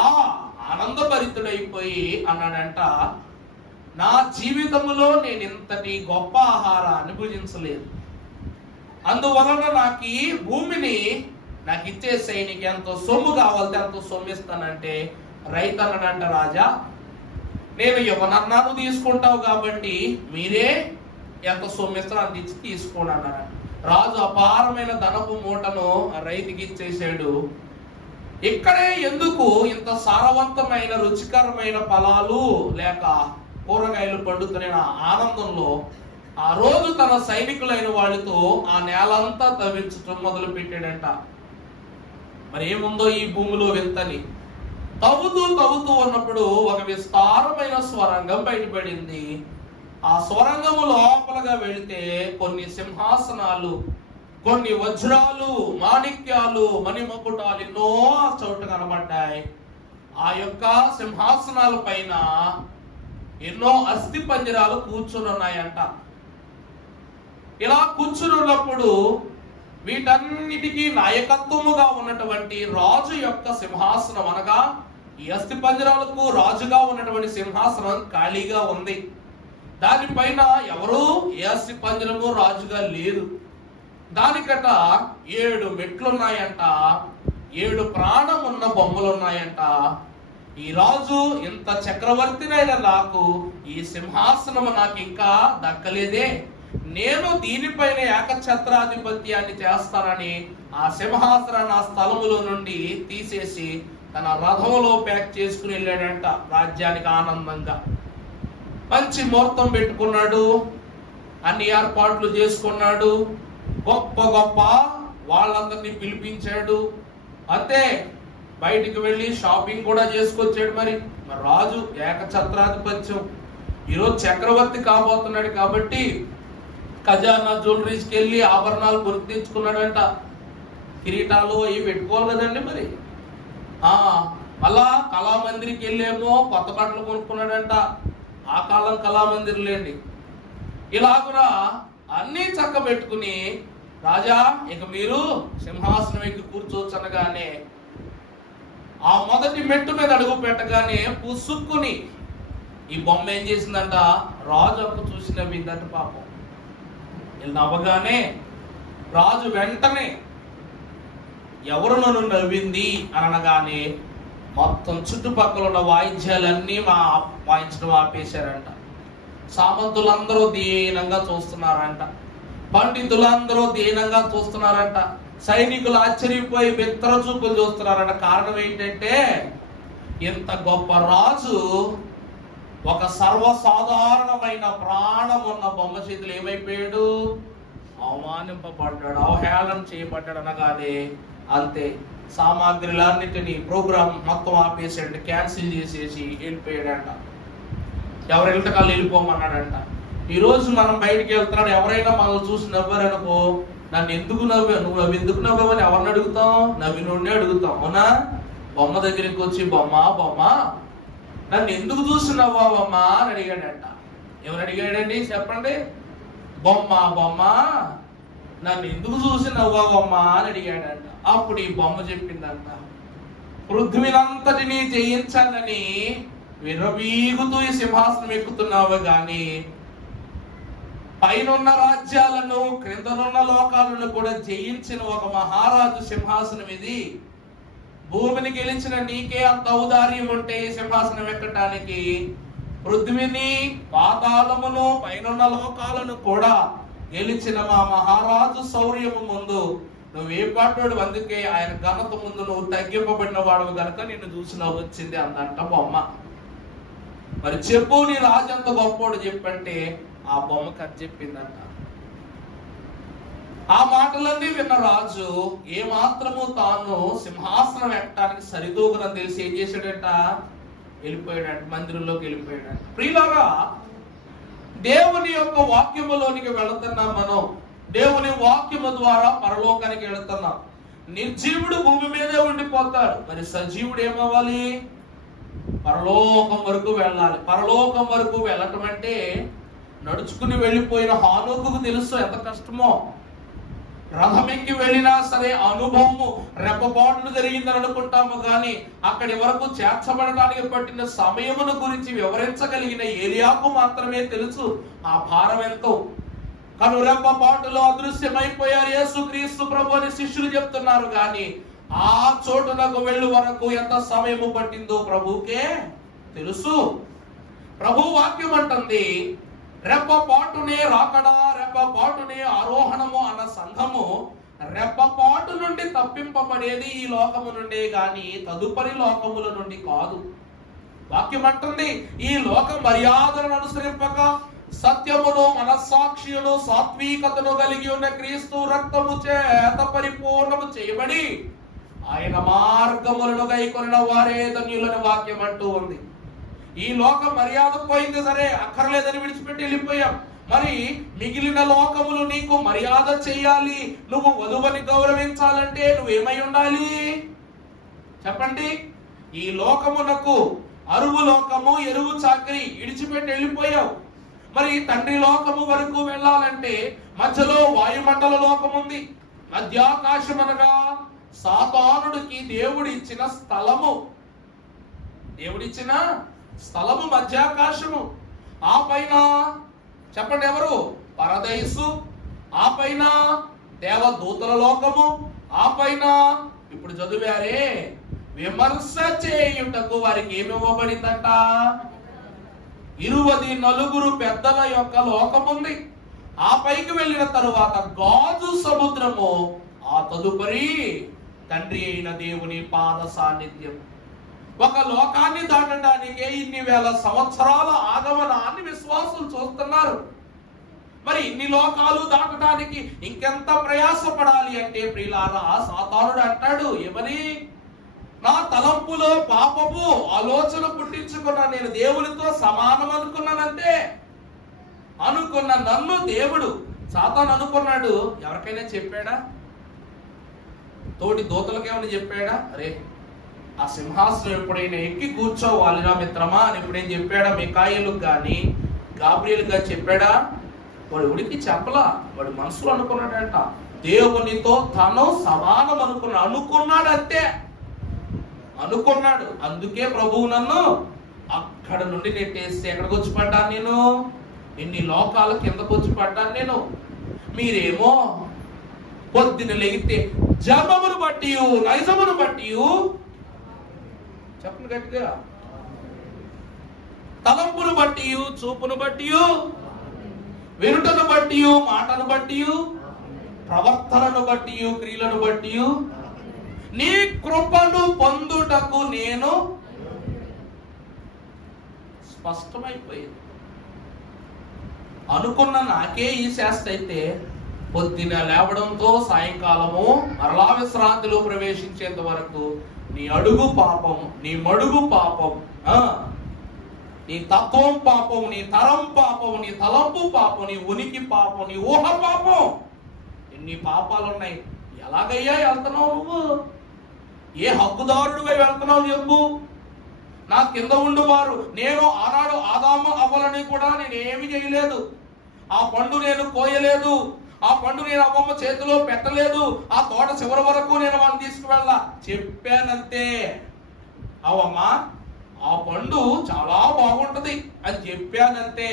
ఆనందభరితుడైపోయి అన్నాడంట, నా జీవితంలో నేను ఇంతటి గొప్ప ఆహారాన్ని భుజించలేదు, అందువలన నాకు ఈ భూమిని నాకు ఇచ్చేసేయి, నీకు ఎంతో సొమ్ము కావాలంటే అంత సొమ్ము ఇస్తానంటే రైతు అన్నాడంట, రాజా నేను ఎవరన్నాను తీసుకుంటావు కాబట్టి మీరే ఎంత సొమ్ము ఇస్తారో అంత ఇచ్చి తీసుకోండి అన్నాడు. రాజు అపారమైన ధనపు మూటను రైతుకి ఇచ్చేసాడు. ఇక్కడే ఎందుకు ఇంత సారవంతమైన రుచికరమైన ఫలాలు లేక కూరగాయలు పండుతున్న ఆనందంలో ఆ రోజు తన సైనికులైన వాళ్ళతో ఆ నేలంతా తవ్వించడం మొదలు పెట్టాడంట. మరి ఏముందో ఈ భూమిలో వింతని. తవ్వుతూ ఉన్నప్పుడు ఒక విస్తారమైన స్వరంగం బయటపడింది. ఆ స్వరంగము లోపలగా వెళితే కొన్ని సింహాసనాలు, కొన్ని వజ్రాలు, మాణిక్యాలు, మణిమకుటాలు ఎన్నో చోట కనబడ్డాయి. ఆ యొక్క సింహాసనాల పైన ఎన్నో అస్థి పంజరాలు కూర్చుని ఉన్నాయంట. ఇలా కూర్చుని ఉన్నప్పుడు వీటన్నిటికీ నాయకత్వముగా ఉన్నటువంటి రాజు యొక్క సింహాసనం, అనగా ఈ అస్థి పంజరాలకు రాజుగా ఉన్నటువంటి సింహాసనం ఖాళీగా ఉంది. దానిపైన ఎవరు ఏ అస్థి పంజరము రాజుగా లేరు. దానికట 7 మెట్లున్నాయంట, 7 ప్రాణం ఉన్న బొమ్మలు ఉన్నాయంట. ఈ రాజు ఇంత చక్రవర్తినైన నాకు ఈ సింహాసనము నాకు ఇంకా దక్కలేదే, నేను దీనిపైన ఏకఛత్రాధిపత్యాన్ని చేస్తానని ఆ సింహాసనాన్ని ఆ స్థలములో నుండి తీసేసి తన రథములో ప్యాక్ చేసుకుని వెళ్ళాడంట రాజ్యానికి ఆనందంగా. మంచి ముహూర్తం పెట్టుకున్నాడు, అన్ని ఏర్పాట్లు చేసుకున్నాడు, గొప్ప గొప్ప వాళ్ళందరినీ పిలిపించాడు. అంతే, బయటికి వెళ్ళి షాపింగ్ కూడా చేసుకొచ్చాడు. మరి రాజు ఏకఛత్రాధిపత్యం, ఈరోజు చక్రవర్తి కాబోతున్నాడు కాబట్టి ఖజానా జ్యువెలరీస్కి వెళ్ళి ఆభరణాలు కొనుక్కు తెచ్చుకున్నాడంట. కిరీటాలు అవి పెట్టుకోవాలి కదండి. మరి మళ్ళా కళామందిరికి వెళ్ళేమో కొత్త బట్టలు కొనుక్కున్నాడంట. ఆ కాలం కళామందిర్లేండి. ఇలాగునా అన్ని చక్క పెట్టుకుని, రాజా ఇక మీరు సింహాసనం ఎక్కి కూర్చోవచ్చు అనగానే ఆ మొదటి మెట్టు మీద అడుగు పెట్టగానే పుసుక్కుని ఈ బొమ్మ ఏం చేసిందంట, రాజు అప్పు చూసి నవ్విందంట. పాపం నవ్వగానే రాజు వెంటనే ఎవరు నన్ను నవ్వింది అనగానే మొత్తం చుట్టుపక్కల ఉన్న వాయిద్యాలన్నీ వాయించడం ఆపేశారంట. సామంతులందరూ దీనంగా చూస్తున్నారంట, పండితులందరూ దీనంగా చూస్తున్నారంట, సైనికులు ఆశ్చర్యపోయి బిత్తర చూపులు చూస్తున్నారంట. కారణం ఏంటంటే ఇంత గొప్ప రాజు ఒక సర్వసాధారణమైన ప్రాణం ఉన్న బొమ్మ చేతులు ఏమైపోయాడు, అవమానింపబడ్డాడు, అవహేళన చేయబడ్డాడు అనగానే అంతే సామాగ్రిలన్నిటినీ ప్రోగ్రామ్ మొత్తం ఆపేసాడు, క్యాన్సిల్ చేసేసి వెళ్ళిపోయాడంట. ఎవరి ఇంటికాళ్ళు వెళ్ళిపోమన్నాడంట. ఈ రోజు మనం బయటికి వెళ్తున్నాడు, ఎవరైనా మనల్ని చూసి నవ్వారనుకో, నన్ను ఎందుకు నవ్వా, నువ్వు ఎందుకు నవ్వావని ఎవరిని అడుగుతాం, నవ్వినోడిని అడుగుతాం, అవునా? బొమ్మ దగ్గరికి వచ్చి బొమ్మ నన్ను ఎందుకు చూసి నవ్వావమ్మా అని అడిగాడంట. ఎవరు అడిగాడండి చెప్పండి? బొమ్మ నన్ను ఎందుకు చూసి నవ్వావమ్మా అని అడిగాడంట. అప్పుడు ఈ బొమ్మ చెప్పిందంట, పృథ్వీనంతటినీ జయించాలని విర్రవీగుతూ ఈ సింహాసనం ఎక్కుతున్నావు గాని పైనున్న రాజ్యాలను క్రిందనున్న లోకాలను కూడా జయించిన ఒక మహారాజు సింహాసనం ఇది. భూమిని గెలిచిన నీకే అంత ఔదార్యం ఉంటే ఈ సింహాసనం ఎక్కటానికి, పృథ్వీని పాతాళమును పైనున్న లోకాలను కూడా గెలిచిన మా మహారాజు శౌర్యము ముందు నువ్వే పాటోడు, అందుకే ఆయన ఘనత ముందు నువ్వు తగ్గింపబడిన వాడు గనక నిన్ను చూసి వచ్చింది అందంట బొమ్మ. మరి చెప్పు నీ రాజు ఎంత గొప్పోడు చెప్పంటే ఆ బొమ్మకి అది చెప్పిందంట. ఆ మాటలన్నీ విన్న రాజు ఏమాత్రము తాను సింహాసనం ఎక్కడానికి సరిదూగునని తెలిసి ఏం చేశాడంట, వెళ్ళిపోయాడంట, మందిరంలోకి వెళ్ళిపోయాడంట. ప్రియులారా, దేవుని యొక్క వాక్యములోనికి వెళుతున్నాం మనం. దేవుని వాక్యము ద్వారా పరలోకానికి వెళుతున్నాం. నిర్జీవుడు భూమి మీదే ఉండిపోతాడు, మరి సజీవుడు ఏమవ్వాలి? పరలోకం వరకు వెళ్ళాలి. పరలోకం వరకు వెళ్ళటం అంటే నడుచుకుని వెళ్ళిపోయిన హానోకుకు తెలుసు ఎంత కష్టమో. రథం ఎక్కి వెళ్ళినా సరే అనుభవము రెప్పపాట్లు జరిగిందని అనుకుంటాము, కానీ అక్కడి వరకు చేర్చబడడానికి పట్టిన సమయమును గురించి వివరించగలిగిన ఏలియాకు మాత్రమే తెలుసు ఆ భారం ఎంతో. కనురెప్పపాటులో అదృశ్యమైపోయారు యేసుక్రీస్తు ప్రభు అని శిష్యులు చెప్తున్నారు, కానీ ఆ చోటునకు వెళ్ళు వరకు ఎంత సమయము పట్టిందో ప్రభుకే తెలుసు. ప్రభు వాక్యం అంటుంది, రెప్పపాటునే రాకడా, రెప్పపాటునే ఆరోహణము అన్న సంఘము రెప్పపాటు నుండి తప్పింపబడేది ఈ లోకము నుండే గాని తదుపరి లోకముల నుండి కాదు. వాక్యం అంటుంది, ఈ లోక మర్యాదలను అనుసరింపక సత్యమును మనస్సాక్షియును సాత్వికతను కలిగి ఉన్న క్రీస్తు రక్తము చేత పరిపూర్ణము చేయబడి ఆయన మార్గములను గైకొనిన వారే ధన్యులని వాక్యం అంటూ ఉంది. ఈ లోక మర్యాద పోయింది సరే, అక్కర్లేదని విడిచిపెట్టి వెళ్ళిపోయాం. మరి మిగిలిన లోకములు నీకు మర్యాద చెయ్యాలి, నువ్వు వధువుని గౌరవించాలంటే నువ్వేమై ఉండాలి చెప్పండి? ఈ లోకమునకు అరువు లోకము, ఎరువు చాకరి విడిచిపెట్టి వెళ్ళిపోయావు. మరి తండ్రి లోకము వరకు వెళ్ళాలంటే మధ్యలో వాయుమండల లోకం ఉంది. మధ్యాకాశం అనగా సాతానుడికి దేవుడిచ్చిన స్థలము, దేవుడిచ్చిన స్థలము మధ్యాకాశము. ఆ పైన చెప్పండి ఎవరు? పరదైసు. ఆ పైన దేవదూతల లోకము. ఆ పైన ఇప్పుడు చదివారే విమర్శ చేయుటకు వారికి ఏమి ఇవ్వబడిందంట? 24 పెద్దల యొక్క లోకముంది. ఆ పైకి వెళ్ళిన తరువాత గాజు సముద్రము, ఆ తదుపరి తండ్రి అయిన దేవుని పాద సాన్నిధ్యం. ఒక లోకాన్ని దాటడానికే ఇన్ని వేల సంవత్సరాల ఆగమనాన్ని విశ్వాసులు చూస్తున్నారు. మరి ఇన్ని లోకాలు దాటడానికి ఇంకెంత ప్రయాసపడాలి అంటే ప్రియులారా, సాతానుడు అంటాడు, ఏమని? నా తలంపులో పాపపు ఆలోచన పుట్టించుకున్నా, నేను దేవునితో సమానం అనుకున్నానంటే. అనుకున్న నన్ను దేవుడు సాతాను అనుకున్నాడు. ఎవరికైనా చెప్పాడా? తోటి దూతలకేమైనా చెప్పాడా? అరే ఆ సింహాసనం ఎప్పుడైనా ఎక్కి కూర్చోవాలిరా మిత్రమా అని ఎప్పుడైనా చెప్పాడా? మికాయేలుకు గాని గాబ్రియల్ గారు చెప్పాడా? వాడు ఉడికి చెప్పలా, వాడు మనసులో అనుకున్నాడంట, దేవునితో తను సమానం అనుకున్నాడు అంతే, అనుకున్నాడు. అందుకే ప్రభువు నన్ను అక్కడ నుండి నెట్టేస్తే ఎక్కడికి వచ్చి పడ్డాను నేను? ఎన్ని లోకాల కిందకు వచ్చి పడ్డాను నేను. మీరేమో పొద్దున లెగితే జన్మమును బట్టి నైజమును బట్టి చెప్పండి గట్టిగా, తలంపును బట్టి చూపును బట్టి వినుటను బట్టి మాటను బట్టి ప్రవర్తనను బట్టి క్రియలను బట్టి నీ కృపను పొందుటకు నేను స్పష్టమైపోయింది. అనుకున్న నాకే ఈ శాస్త్ర అయితే పొద్దున లేవడంతో సాయంకాలము మరలా విశ్రాంతిలో ప్రవేశించేంత వరకు నీ అడుగు పాపం, నీ మడుగు పాపం, నీ తత్వం పాపం, నీ తరం పాపం, నీ తలంపు పాపం, నీ ఉనికి పాపం, నీ ఊహ పాపం. ఎన్ని పాపాలు ఉన్నాయి. ఎలాగయ్యా వెళ్తున్నావు నువ్వు? ఏ హక్కుదారుడివై వెళ్తున్నావు చెప్పు? నా కింద ఉండువారు, నేను ఆనాడు ఆదాము అవ్వలని కూడా నేనేమి చేయలేదు. ఆ పండు నేను కోయలేదు, ఆ పండు నేను అవ్వమ్మ చేతిలో పెట్టలేదు, ఆ తోట చివరి వరకు నేను వాళ్ళని తీసుకువెళ్ళా, చెప్పానంతే. అవమ్మా ఆ పండు చాలా బాగుంటది అని చెప్పానంతే.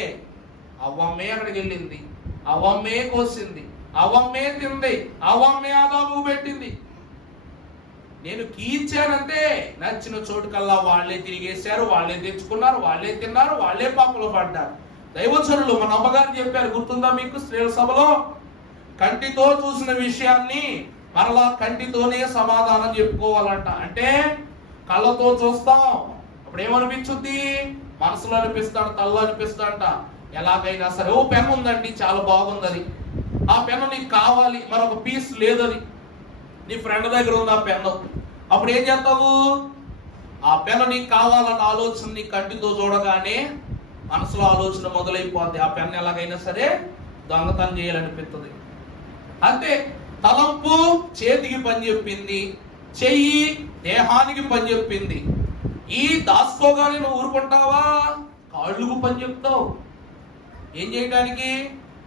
అవ్వమ్మే అక్కడికి వెళ్ళింది, అవ్వమ్మే కోసింది, అవ్వమ్మే తింది, అవ్వమ్మే ఆదాము పెట్టింది. నేను కీర్చానంతే. నచ్చిన చోటుకల్లా వాళ్ళే తిరిగేశారు, వాళ్ళే తెచ్చుకున్నారు, వాళ్ళే తిన్నారు, వాళ్ళే పాపలు పడ్డారు. దైవచనులు మన అమ్మగారు చెప్పారు, గుర్తుందా మీకు? స్త్రీల సభలో కంటితో చూసిన విషయాన్ని మరలా కంటితోనే సమాధానం చెప్పుకోవాలంట. అంటే కళ్ళతో చూస్తాం, అప్పుడు ఏమనిపించుద్ది? మనసులో అనిపిస్తాడు, తల్లో అనిపిస్తాడంట. ఎలాగైనా సరే ఓ పెన్ ఉందండి చాలా బాగుందని, ఆ పెన్ను నీకు కావాలి, మరొక పీస్ లేదని నీ ఫ్రెండ్ దగ్గర ఉంది ఆ పెన్ను. అప్పుడు ఏం చేస్తావు? ఆ పెన్ను నీకు కావాలన్న ఆలోచన నీ కంటితో చూడగానే మనసులో ఆలోచన మొదలైపోద్ది. ఆ పెన్ను ఎలాగైనా సరే దొంగతనం చేయాలనిపిస్తుంది. అంతే. తలంపు చేతికి పని చెప్పింది, చెయ్యి దేహానికి పని చెప్పింది. ఈ దాసుకోగానే నువ్వు ఊరుకుంటావా? కాళ్ళుకు పని చెప్తావు. ఏం చేయడానికి?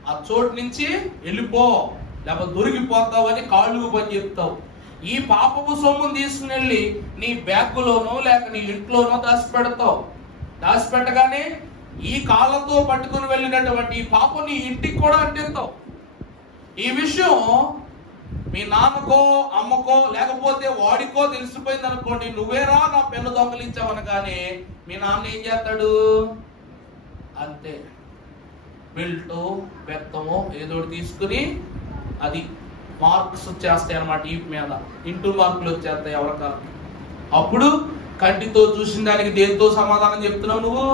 ఆ చోటు నుంచి వెళ్ళిపో, లేకపోతే దొరికిపోతావని కాళ్ళుకు పని చెప్తావు. ఈ పాపపు సొమ్మును తీసుకుని వెళ్ళి నీ బ్యాగులోనో లేక నీ ఇంట్లోనో దాచిపెడతావు. దాచిపెట్టగానే ఈ కాళ్ళతో పట్టుకుని వెళ్ళినటువంటి ఈ పాపం నీ ఇంటికి కూడా అంటిస్తావు. ఈ విషయం మీ నాన్నకో అమ్మకో లేకపోతే వాడికో తెలిసిపోయింది అనుకోండి, నువ్వేరా నా పెన్ను దొంగలించావనగానే మీ నాన్న ఏం చేస్తాడు? అంతే, బెల్టో బెత్తమో ఏదో తీసుకుని అది మార్క్స్ వచ్చేస్తాయి అన్నమాట. ఈ మీద ఇంటూ మార్కులు వచ్చేస్తాయి ఎవరికారు. అప్పుడు కంటితో చూసిన దానికి దేంతో సమాధానం చెప్తున్నావు నువ్వు?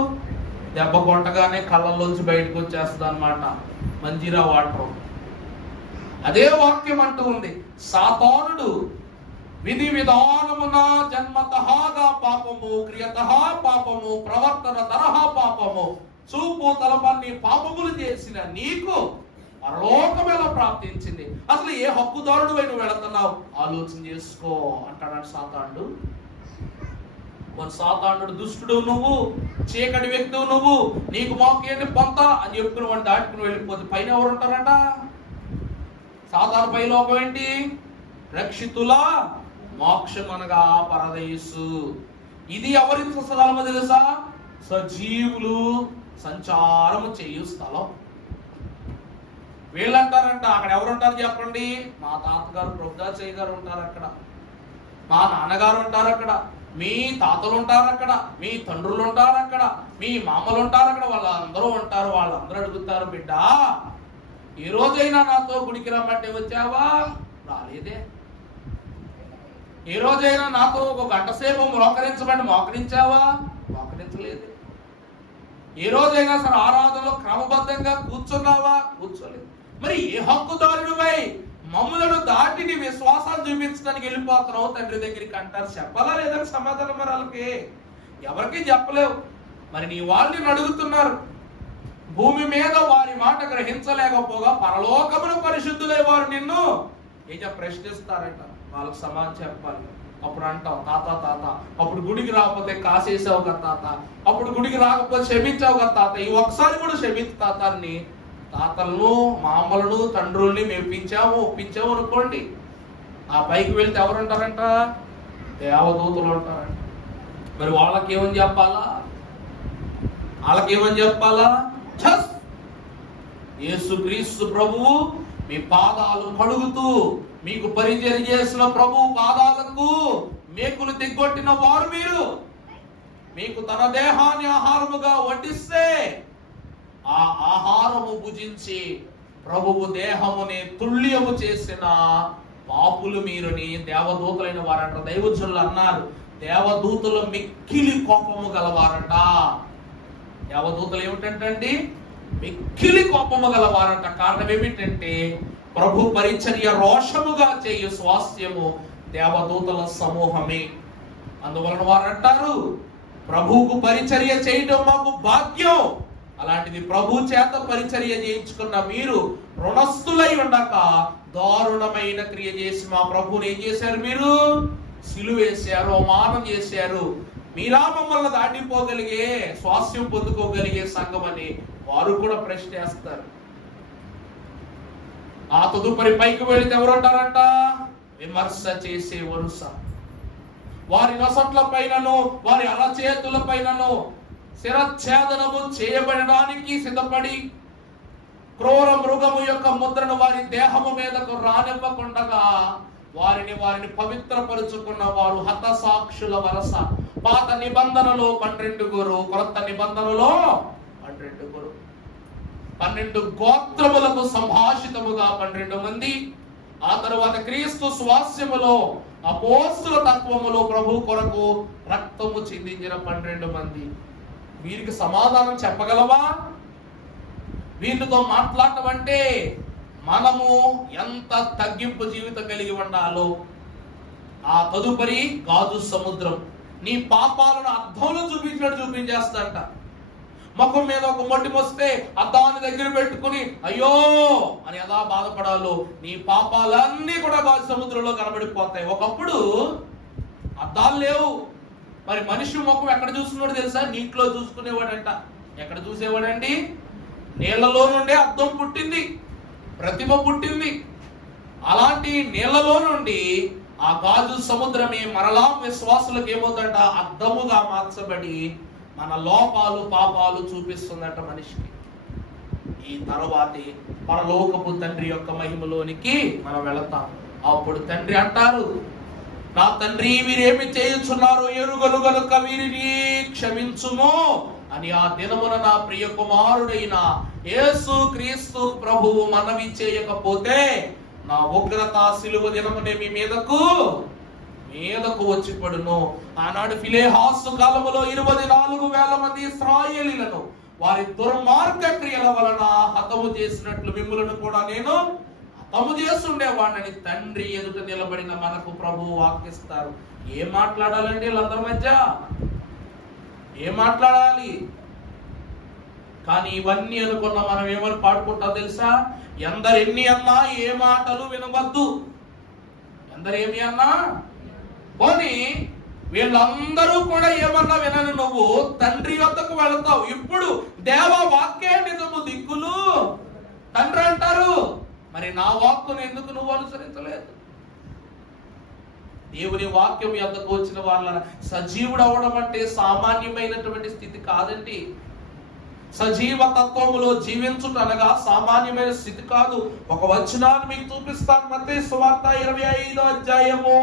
దెబ్బ కొట్టగానే కళ్ళల్లోంచి బయటకు వచ్చేస్తుంది అన్నమాట మంజీరా వాటర్. అదే వాక్యం అంటూ ఉంది, సాతానుడు విధి విధానమున జన్మతహాగా పాపము, క్రియతహా పాపము, ప్రవర్తన తరహా పాపము, చూపు తలపన్ని పాపములు చేసిన నీకు పరలోకం ఎలా ప్రాప్తించింది? అసలు ఏ హక్కుదారుడు నువ్వు వెళుతున్నావు? ఆలోచన చేసుకో అంటాడు సాతానుడు. మరి సాతానుడు దుష్టుడు, నువ్వు చీకటి వ్యక్తువు, నువ్వు నీకు మాకు ఏంటి పొంత అని చెప్పుకుని వాడిని దాటుకుని వెళ్ళిపోతే పైన ఎవరు ఉంటారంట? సాధారణ పైలోకం ఏంటి? రక్షితుల మోక్షం అనగా పరదేశు. ఇది ఎవరి స్థలమో తెలుసా? సజీవులు సంచారము చేయు స్థలం. వీళ్ళంటారంట, అక్కడ ఎవరుంటారు చెప్పండి? మా తాతగారు ప్రభుదాసయ్య గారు ఉంటారు అక్కడ, మా నాన్నగారు ఉంటారు అక్కడ, మీ తాతలు ఉంటారు అక్కడ, మీ తండ్రులు ఉంటారు అక్కడ, మీ మామలు ఉంటారు అక్కడ, వాళ్ళందరూ ఉంటారు. వాళ్ళందరూ అడుగుతారు, బిడ్డ ఈ రోజైనా నాతో గుడికి రమ్మంటే వచ్చావా? రాలేదే. ఏ రోజైనా నాతో ఒక గంట సేపు మోకరించమంటే మోకరించావా? మోకరించలేదు. ఏ రోజైనా సరే ఆరాధనలో క్రమబద్ధంగా కూర్చున్నావా? కూర్చోలేదు. మరి ఏ హక్కుదారుడివై మమ్ములను దాటి నీ విశ్వాసాలు చూపించడానికి వెళ్ళిపోతున్నావు తండ్రి దగ్గరికి అంటారు. చెప్పాలా లేదని సమాధానం మరి వాళ్ళకి ఎవరికి చెప్పలేవు. మరి నీ వాళ్ళని అడుగుతున్నారు. భూమి మీద వారి మాట గ్రహించలేకపోగా పరలోకమును పరిశుద్ధులై వారు నిన్ను ఏం ప్రశ్నిస్తారంట. వాళ్ళకి సమాధానం చెప్పాలి. అప్పుడు అంటావు, తాత తాత అప్పుడు గుడికి రాకపోతే కాసేసావు కదా తాత, అప్పుడు గుడికి రాకపోతే క్షమించావు కదా తాత, ఈ ఒకసారి కూడా క్షమించు తాతాన్ని. తాతలను మామలను తండ్రుల్ని మెప్పించాము ఒప్పించాము అనుకోండి, ఆ పైకి వెళ్తే ఎవరు ఉంటారంట? దేవదూతలు ఉంటారంట. మరి వాళ్ళకేమని చెప్పాలా? వాళ్ళకేమని చెప్పాలా? యేసుక్రీస్తు ప్రభువు మీ పాదాలు కడుగుతూ మీకు పరిచర్య చేసిన ప్రభువు పాదాలకు మేకులు దిగ్గొట్టిన వారు మీరు. మీకు తన దేహాన్ని ఆహారముగా వడ్డిస్తే ఆ ఆహారము భుజించి ప్రభువు దేహముని తుల్యము చేసిన పాపులు మీరుని దేవదూతలైన వారంట. దైవజనులు అన్నారు, దేవదూతలు మిక్కిలి కోపము గలవారంట. దేవదూతలు ఏమిటంటే మిక్కిలి కోపము గలవారంట. కారణం ఏమిటంటే ప్రభు పరిచర్య రోషముగా చేయు స్వాస్థ్యము దేవదూతల సమూహమే. అందువలన వారు అంటారు, ప్రభువుకు పరిచర్య చేయడం మాకు భాగ్యం. అలాంటిది ప్రభు చేత పరిచర్య చేయించుకున్న మీరు రుణస్థులై ఉండక దారుణమైన క్రియ చేసి మా ప్రభువుని ఏం చేశారు? మీరు సిలువేశారు, అవమానం చేశారు. మీరా మమ్మల్ని దాటిపోగలిగే స్వాస్థ్యం పొందుకోగలిగే సంఘం అని వారు కూడా ప్రశ్నిస్తారు. ఆ తదుపరి పైకి వెళితే ఎవరుంటారంట? విమర్శ చేసే వరుస. వారి నొసట్ల పైనను వారి అరచేతుల పైనను శిరఛేదనము చేయబడడానికి సిద్ధపడి క్రూర మృగము యొక్క ముద్రను వారి దేహము మీదకు రానివ్వకుండగా వారిని పవిత్రపరుచుకున్న వారు హతసాక్షుల వరస. పాత నిబంధనలో 12, కొత్త నిబంధనలో 12. 12 గోత్రములకు సంభాషితముగా 12 మంది. ఆ తరువాత క్రీస్తు స్వాస్యములో అపోస్తుల తత్వములో ప్రభు కొరకు రక్తము చిందించిన 12 మంది. వీరికి సమాధానం చెప్పగలవా? వీరితో మాట్లాడటం అంటే మనము ఎంత తగ్గింపు జీవితం కలిగి ఉండాలో. ఆ తదుపరి గాజు సముద్రం నీ పాపాలను అద్దంలో చూపించినట్టు చూపించేస్తాంట. ముఖం మీద ఒక మొట్టి వస్తే అద్దాన్ని దగ్గర పెట్టుకుని అయ్యో అని ఎలా బాధపడాలో నీ పాపాలన్నీ కూడా గాజు సముద్రంలో కనబడిపోతాయి. ఒకప్పుడు అద్దాలు లేవు, మరి మనిషి ముఖం ఎక్కడ చూసుకున్నాడు తెలుసా? నీటిలో చూసుకునేవాడంట. ఎక్కడ చూసేవాడండి? నీళ్లలో నుండే అద్దం పుట్టింది, ప్రతిమ పుట్టింది. అలాంటి నీళ్లలో నుండి ఆ గాజు సముద్రమే మరలా విశ్వాసులకు ఏమవుతుందంట? అద్దముగా మార్చబడి మన లోపాలు పాపాలు చూపిస్తుందట మనిషికి. ఈ తర్వాతి పరలోకపు తండ్రి యొక్క మహిమలోనికి మనం వెళతాం. అప్పుడు తండ్రి అంటారు, నా తండ్రి వీరేమి చేయుచున్నారో ఎరుగలు గనుక వీరిని క్షమించుము అని ఆ దినమున నా ప్రియ కుమారుడైన యేసు క్రీస్తు ప్రభువు మనవి చేయకపోతే నా ఉగ్రత సిలువ దినమునే మీ మీదకు వచ్చి పడును. ఆనాడు ఫిలేహాసు కాలములో 24,000 మంది ఇశ్రాయేలీయులను వారి దుర్మార్గ క్రియల వలన హతము చేసినట్లు మిమ్ములను కూడా నేను హతము చేస్తుండేవాడిని తండ్రి ఎదుట నిలబడిన మనకు ప్రభువు వాక్యిస్తారు. ఏం మాట్లాడాలండి వీళ్ళందరి మధ్య? ఏం మాట్లాడాలి? కానీ ఇవన్నీ అనుకున్న మనం ఏమని పాడుకుంటాం తెలుసా? ఎందరెన్ని అన్నా ఏ మాటలు వినవద్దు. ఎందరేమి అన్నా పోనీ వీళ్ళందరూ కూడా ఏమన్నా వినను, నువ్వు తండ్రి వద్దకు వెళతావు. ఇప్పుడు దేవ వాక్యే నిజము దిక్కులు తండ్రి అంటారు. మరి నా వాక్కును ఎందుకు నువ్వు అనుసరించలేదు? దేవుని వాక్యం యొద్దకు వచ్చిన వాళ్ళ సజీవుడు అవడం అంటే సామాన్యమైనటువంటి స్థితి కాదండి. సజీవ తత్వములో జీవించుట అనగా సామాన్యమైన స్థితి కాదు. ఒక వచనాన్ని మీకు చూపిస్తాను. మత్తయి సువార్త 25వ అధ్యాయము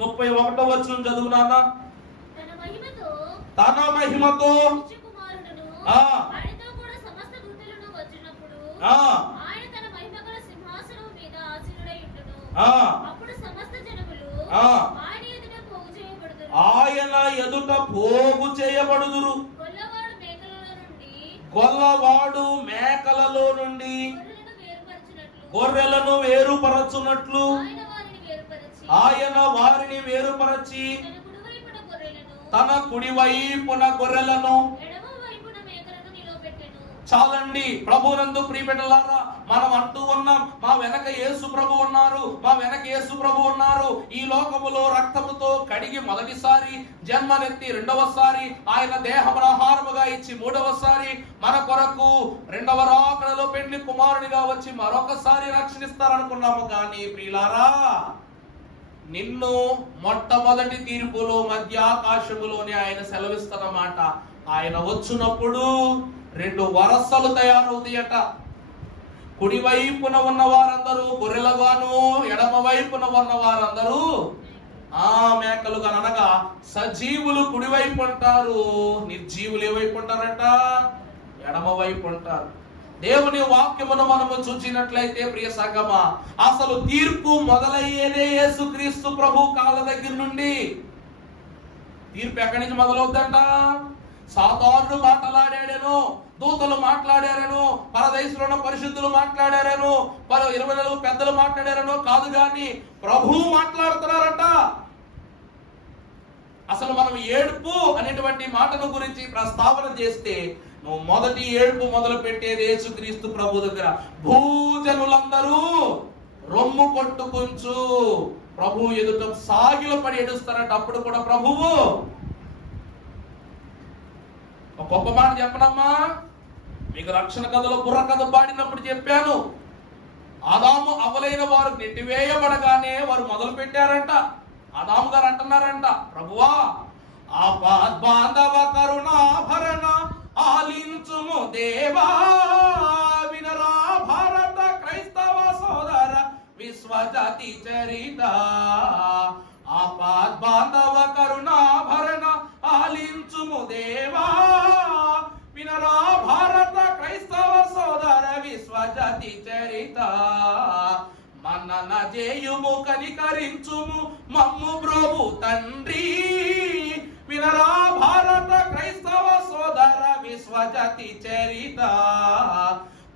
31వ వచనం చదువు నాన్న. తన మహిమతో ఆయన ఎదుట పోగు చేయబడుదురు. గొల్లవాడు మేకలలో నుండి గొర్రెలను వేరుపరచునట్లు ఆయన వారిని వేరుపరచి తన కుడి వైపున గొర్రెలను. చాలండి. ప్రభునందు ప్రియబిడ్డలారా, మనం అంటూ ఉన్నాం మా వెనక యేసు ప్రభు ఉన్నారు, మా వెనక యేసు ప్రభు ఉన్నారు. ఈ లోకములో రక్తముతో కడిగి మొదటిసారి జన్మనెత్తి రెండవసారి ఆయన దేహమును ఆహారముగా ఇచ్చి మూడవసారి మన కొరకు రెండవ రాకడలో పెండ్లి కుమారునిగా వచ్చి మరొకసారి రక్షణిస్తారనుకున్నాము. కానీ ప్రియులారా, నిన్ను మొట్టమొదటి తీర్పులో మధ్య ఆకాశములోనే ఆయన సెలవిస్తున్నమాట. ఆయన వచ్చినప్పుడు 2 వరసలు తయారవుతాయట. కుడి వైపున ఉన్న వారందరూ గొర్రెలుగాను, ఎడమ వైపున ఉన్న వారందరూ మేకలుగా. అనగా సజీవులు కుడివైపు అంటారు, నిర్జీవులు ఏ వైపు ఉంటారట? ఎడమ వైపు ఉంటారు. దేవుని వాక్యమును మనము చూసినట్లయితే ప్రియ సంగమా, అసలు తీర్పు మొదలయ్యేదే యేసుక్రీస్తు ప్రభు కాళ్ళ దగ్గర నుండి. తీర్పు ఎక్కడి నుంచి మొదలవుతుందంట? సాతానుడు మాట్లాడాడేనో, దూతలు మాట్లాడారనో, పరదేశంలో ఉన్న పరిశుద్ధులు మాట్లాడారనో, 24 పెద్దలు మాట్లాడారనో కాదు, గాని ప్రభువు మాట్లాడుతున్నారట. అసలు మనం ఏడుపు అనేటువంటి మాటను గురించి ప్రస్తావన చేస్తే నువ్వు మొదటి ఏడుపు మొదలు పెట్టేది యేసుక్రీస్తు ప్రభు దగ్గర. భూజనులందరూ రొమ్ము కొట్టుకుంచు ప్రభు ఎదుట సాగిల పడి ఏడుస్తారట. అప్పుడు కూడా ప్రభువు ఒక గొప్ప మాట చెప్పనమ్మా, మీకు రక్షణ కథలో బుర్ర కథ పాడినప్పుడు చెప్పాను. ఆదాము అవలైన వారు నెట్టివేయబడగానే వారు మొదలు పెట్టారంట. ఆదాము గారు అంటున్నారంట, ప్రభువా ఆపద్బాంధవ కరుణాభరణ ఆలించుము దేవా, వినరా భారత క్రైస్తవ సోదర విశ్వజాతి చరిత. ఆపద్బాంధవ కరుణాభరణ ఆలించుము దేవా, వినరా భారత క్రైస్తవ సోదర విశ్వజాతి చరిత. మన్నన చేయుము కనికరించుము మమ్ము ప్రభు తండ్రి, వినరా భారత క్రైస్తవ సోదర విశ్వజాతి చరిత.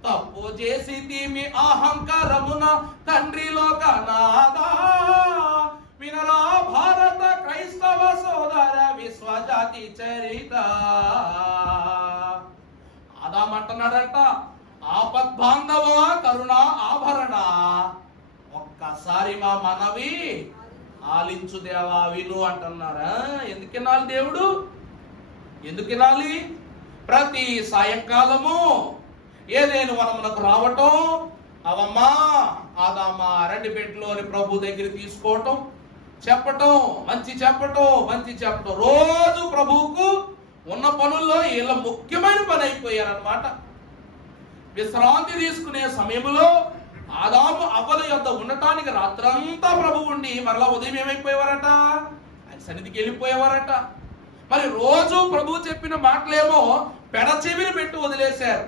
తప్పు చేసి మీ అహంకారమున తండ్రి లోకనాదా, వినరా భారత క్రైస్తవ సోదర విశ్వజాతి చరిత. ఆదామంటున్నాడంట, ఆపద్బాంధవ కరుణ ఆభరణ, ఒక్కసారి మా మనవి ఆలించు దేవా విను అంటున్నారా? ఎందుకు వినాలి దేవుడు? ఎందుకు వినాలి? ప్రతి సాయంకాలము ఏదేను వనమునకు రావటం, అవమ్మా ఆదామా రండి బెడ్లోని ప్రభు దగ్గర తీసుకోవటం, చెప్పటం, మంచి చెప్పటం రోజు ప్రభువుకు ఉన్న పనుల్లో వీళ్ళ ముఖ్యమైన పని అయిపోయారనమాట. విశ్రాంతి తీసుకునే సమయంలో ఆదాము అవ్వల యొద్ద ఉండటానికి రాత్రంతా ప్రభు ఉండి మరలా ఉదయం ఏమైపోయేవారట? ఆయన సన్నిధికి వెళ్ళిపోయేవారట. మరి రోజు ప్రభు చెప్పిన మాటలేమో పెడచెవిని పెట్టి వదిలేశారు.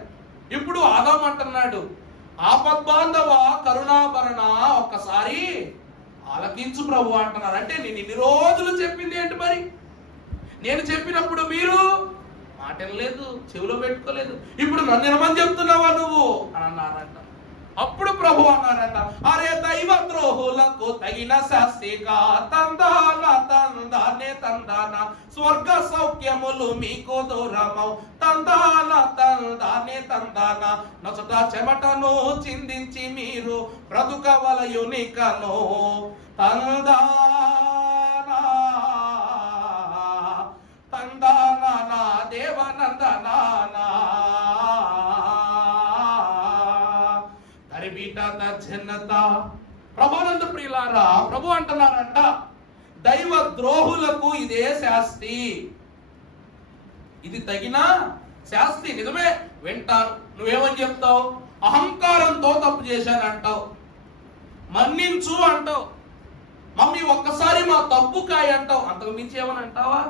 ఇప్పుడు ఆదాము అంటున్నాడు, ఆపద్బాంధవ కరుణాభరణ ఒక్కసారి ఆలకించు ప్రభు అంటున్నారు. అంటే నేను ఇన్ని రోజులు చెప్పింది ఏంటి? మరి నేను చెప్పినప్పుడు మీరు మాట వినలేదు, చెవిలో పెట్టుకోలేదు. ఇప్పుడు నన్ను వినమని చెప్తున్నావా నువ్వు అని అన్నారంట. అప్పుడు ప్రభు అన్నారంట, అరే దైవ ద్రోహులకు తగిన శాస్తిగా తందాన స్వర్గ సౌఖ్యములు మీకు దూరమౌ తందాన నొసట చెమటను చిందించి మీరు బ్రతుకవలయునికను తందానా దేవనందనానా ప్రభానంద ప్రియులారా, ప్రభు అంటున్నారంట, దైవ ద్రోహులకు ఇదే శాస్తి, ఇది తగిన శాస్తి. నిజమే, వింటాను. నువ్వేమని చెప్తావు? అహంకారంతో తప్పు చేశానంటావు, మన్నించు అంటావు, మమ్మీ ఒక్కసారి మా తప్పు కాయ అంటావు. అంతకు మించి ఏమని అంటావా?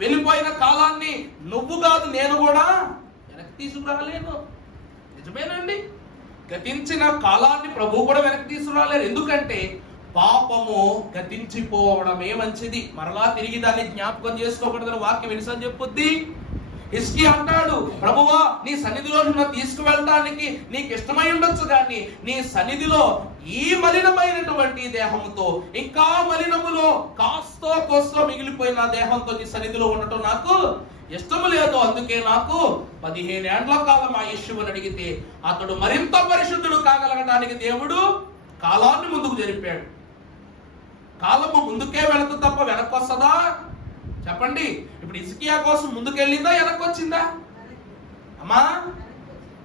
వెళ్ళిపోయిన కాలాన్ని నువ్వు కాదు నేను కూడా వెనక్కి తీసుకురాలేను. నిజమేనండి, గతించిన కాలాన్ని ప్రభు కూడా వెనక్కి తీసుకురాలేరు. ఎందుకంటే పాపము గతించిపోవడమే మంచిది, మరలా తిరిగి దాన్ని జ్ఞాపకం చేసుకోకూడదని వాక్యం ఎన్నిసార్లు చెప్పుద్ది. హిజ్కియా అంటాడు, ప్రభువా నీ సన్నిధిలో నన్ను తీసుకువెళ్ళడానికి నీకు ఇష్టమై ఉండొచ్చు, కానీ నీ సన్నిధిలో ఈ మలినమైనటువంటి దేహంతో, ఇంకా మలినములో కాస్తో కోస్తో మిగిలిపోయిన దేహంతో నీ సన్నిధిలో ఉండటం నాకు ఇష్టము లేదు. అందుకే నాకు 15 ఏండ్ల కాలం ఆయుష్యుని అడిగితే అతడు మరింత పరిశుద్ధుడు కాగలగడానికి దేవుడు కాలాన్ని ముందుకు జరిపాడు. కాలము ముందుకే వెళుతూ తప్ప వెనక్కి వస్తుందా? చెప్పండి. ఇప్పుడు హిజ్కియా కోసం ముందుకెళ్ళిందా వెనక్కి వచ్చిందా? అమ్మా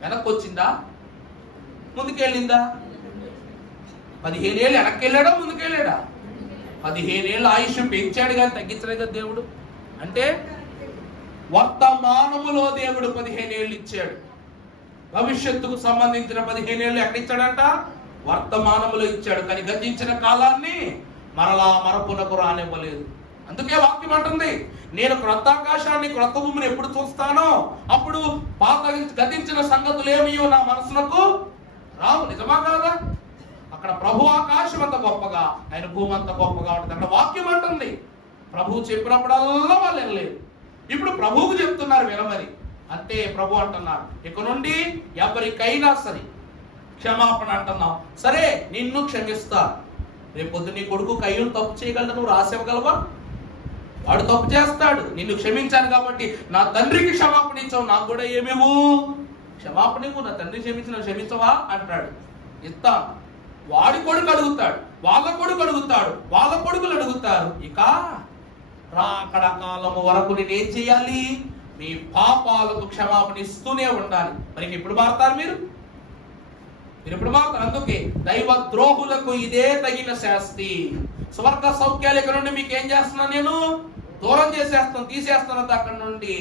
వెనక్కి వచ్చిందా? ముందుకెళ్ళిందా? 15 ఏళ్ళు వెనక్కి వెళ్ళాడా ముందుకెళ్ళాడా? 15 ఏళ్ళ ఆయుష్ పెంచాడు కానీ తగ్గించలేదు కదా దేవుడు. అంటే వర్తమానములో దేవుడు 15 ఏళ్ళు ఇచ్చాడు, భవిష్యత్తుకు సంబంధించిన 15 ఏళ్ళు ఎక్కడిచ్చాడంట? వర్తమానములో ఇచ్చాడు. కానీ గతించిన కాలాన్ని మరలా మరపునకు రానివ్వలేదు. అందుకే వాక్యం అంటుంది, నేను క్రొత్త ఆకాశాన్ని క్రొత్త భూమిని ఎప్పుడు చూస్తానో అప్పుడు పాత గతించిన సంగతులు ఏమియో నా మనసునకు రావు. నిజమా కాదా? అక్కడ ప్రభు ఆకాశం అంత గొప్పగా, ఆయన భూమి అంత గొప్పగా ఉంటుంది. అక్కడ వాక్యం అంటుంది, ప్రభు చెప్పినప్పుడల్లా వాళ్ళు వినలేదు. ఇప్పుడు ప్రభువుకు చెప్తున్నారు వినమని. అంతే ప్రభు అంటున్నారు, ఇక నుండి ఎవరికైనా సరే క్షమాపణ అంటున్నావు, సరే నిన్ను క్షమిస్తా. రేపొద్దు నీ కొడుకు కయ్యూను తప్పు చేయగలడు, నువ్వు రాసివ్వగలవా? వాడు తప్పు చేస్తాడు, నిన్ను క్షమించాను కాబట్టి నా తండ్రికి క్షమాపణ ఇచ్చావు, నాకు కూడా ఏమేమో క్షమాపణ ఇవ్వు, నా తండ్రి క్షమించవా అంటాడు. ఇస్తా. వాడి కొడుకు అడుగుతాడు, వాళ్ళ కొడుకు అడుగుతాడు, వాళ్ళ కొడుకులు అడుగుతారు. ఇక రాకడ కాలము వరకు నేనేం చేయాలి? మీ పాపాలకు క్షమాపణ ఇస్తూనే ఉండాలి. మరి ఎప్పుడు మారుతారు మీరు ఎప్పుడు మారుతారు? అందుకే దైవ ద్రోహులకు ఇదే తగిన శాస్తి. స్వర్గ సౌఖ్యాలు ఇక్కడ నుండి మీకు ఏం చేస్తున్నాను? నేను దూరం చేసేస్తాను, తీసేస్తాను అక్కడ నుండి.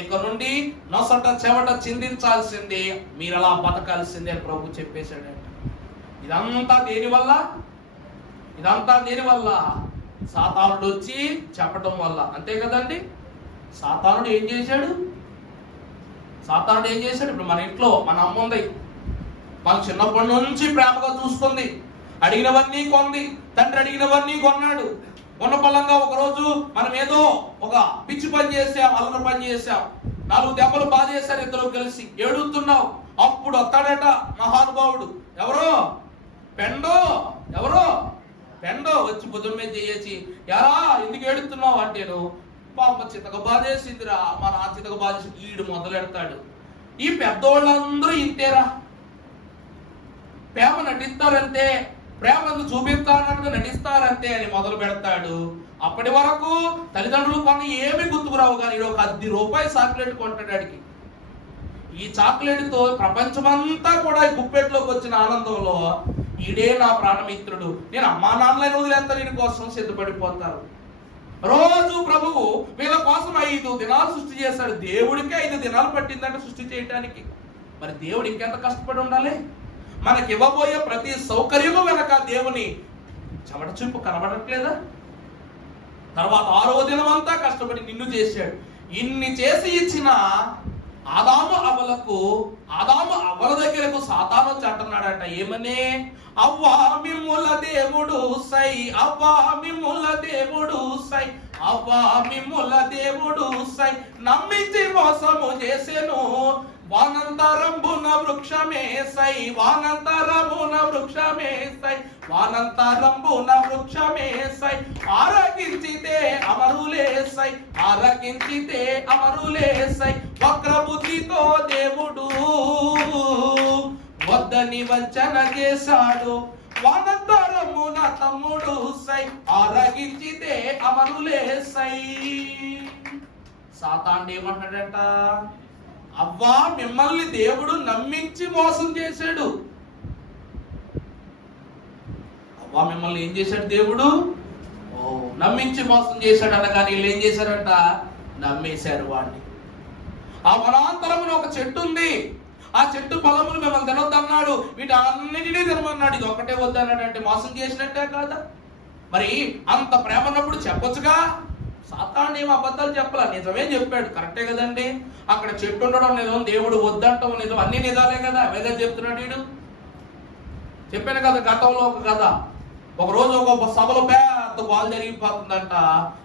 ఇక్కడ నుండి నొసట చెమట చిందించాల్సిందే, మీరు అలా బతకాల్సిందే అని ప్రభు చెప్పేశాడంట. ఇదంతా దేని వల్ల? సాతానుడు వచ్చి చెప్పటం వల్ల. అంతే కదండి. సాతానుడు ఏం చేశాడు? ఇప్పుడు మన ఇంట్లో మన అమ్మ ఉంది, మన చిన్నప్పటి నుంచి ప్రేమగా చూసుకుంది, అడిగినవన్నీ కొంది, తండ్రి అడిగినవన్నీ కొన్నాడు. ఉన్న పలంగా ఒకరోజు మనం ఏదో ఒక పిచ్చి పని చేసాం, అల్లరి పని చేసాం, 4 దెబ్బలు బాధేశారు ఇద్దరు కలిసి, ఏడుతున్నావు. అప్పుడు వస్తాడట మహానుభావుడు, ఎవరో పెండో వచ్చి బుధం మీద చేసి, ఎలా ఎందుకు ఏడుతున్నావు అంటేను, పాప చితక బాధేసిందిరా, మా నా చితక బాధేసి ఈడు మొదలెడతాడు. ఈ పెద్దోళ్ళందరూ ఇంతేరా, ప్రేమ నటిస్తారంటే ప్రేమను చూపిస్తానని నటిస్తారంతే అని మొదలు పెడతాడు. అప్పటి వరకు తల్లిదండ్రులు కొన్న ఏమి గుర్తుకురావు, కానీ ఒక ₹10 చాక్లెట్ కొంటాడు వాడికి. ఈ చాక్లెట్ తో ప్రపంచమంతా కూడా ఈ గుప్పెట్లోకి వచ్చిన ఆనందంలో ఈడే నా ప్రాణమిత్రుడు, నేను అమ్మా నాన్నలైన వదిలేస్తాను, వీడి కోసం సిద్ధపడిపోతారు. రోజు ప్రభువు వీళ్ళ కోసం 5 దినాలు సృష్టి చేశాడు. దేవుడికి 5 దినాలు పట్టిందంటే సృష్టి చేయటానికి. మరి దేవుడు ఇంకెంత కష్టపడి ఉండాలి? మనకి ఇవ్వబోయే ప్రతి సౌకర్యము వెనక దేవుని చెమట చూపు కనబడట్లేదా? తర్వాత 6వ దినం అంతా కష్టపడి నిన్ను చేశాడు. ఇన్ని చేసి ఇచ్చిన ఆదాము అవ్వల దగ్గరకు సాతాను వచ్చి అంటున్నాడంట, ఏమని? అవ్వా మిమ్ముల దేవుడు సై, అవ్వా మిమ్ముల దేవుడు సై, అవ్వా మిమ్ముల దేవుడు సై, నమ్మించి మోసము చేసెను, వానంతరంబున వృక్షమే సై, వానంతరమున వృక్షమే సై, వానంతరంబున వృక్షమే సై, ఆరగించితే అమరులే సై, ఆరగించితే అమరులే సై, వక్రబుద్ధితో దేవుడు వద్దని వంచన చేశాడు, వానంతరమున తమ్ముడు సై, ఆరగించితే అమరులే సై. సాతాను ఏమంటాడంట? అవ్వా మిమ్మల్ని దేవుడు నమ్మించి మోసం చేశాడు. అవ్వా మిమ్మల్ని ఏం చేశాడు దేవుడు? నమ్మించి మోసం చేశాడు అనగానే వీళ్ళు ఏం చేశారంట? నమ్మేశారు వాడిని. ఆ వనాంతరమున ఒక చెట్టు ఉంది, ఆ చెట్టు ఫలములు మిమ్మల్ని తినొద్దన్నాడు, వీటన్నిటినీ తినమన్నాడు, ఇది ఒక్కటే వద్దన్నాడు. అంటే మోసం చేసినట్టే కాదా? మరి అంత ప్రేమ ఉన్నప్పుడు చెప్పొచ్చుగా. సాతాను ఏం అబద్ధాలు చెప్పాల, నిజమే చెప్పాడు, కరెక్టే కదండి. అక్కడ చెట్టు ఉండడం నిజం, దేవుడు వద్దంటాం నిజం, అన్ని నిజాలే కదా. వేగా చెప్తున్నాడు వీడు. చెప్పాను కదా గతంలో ఒక కథ. ఒక రోజు ఒక సభలో పెద్ద గోల జరిగిపోతుందంట.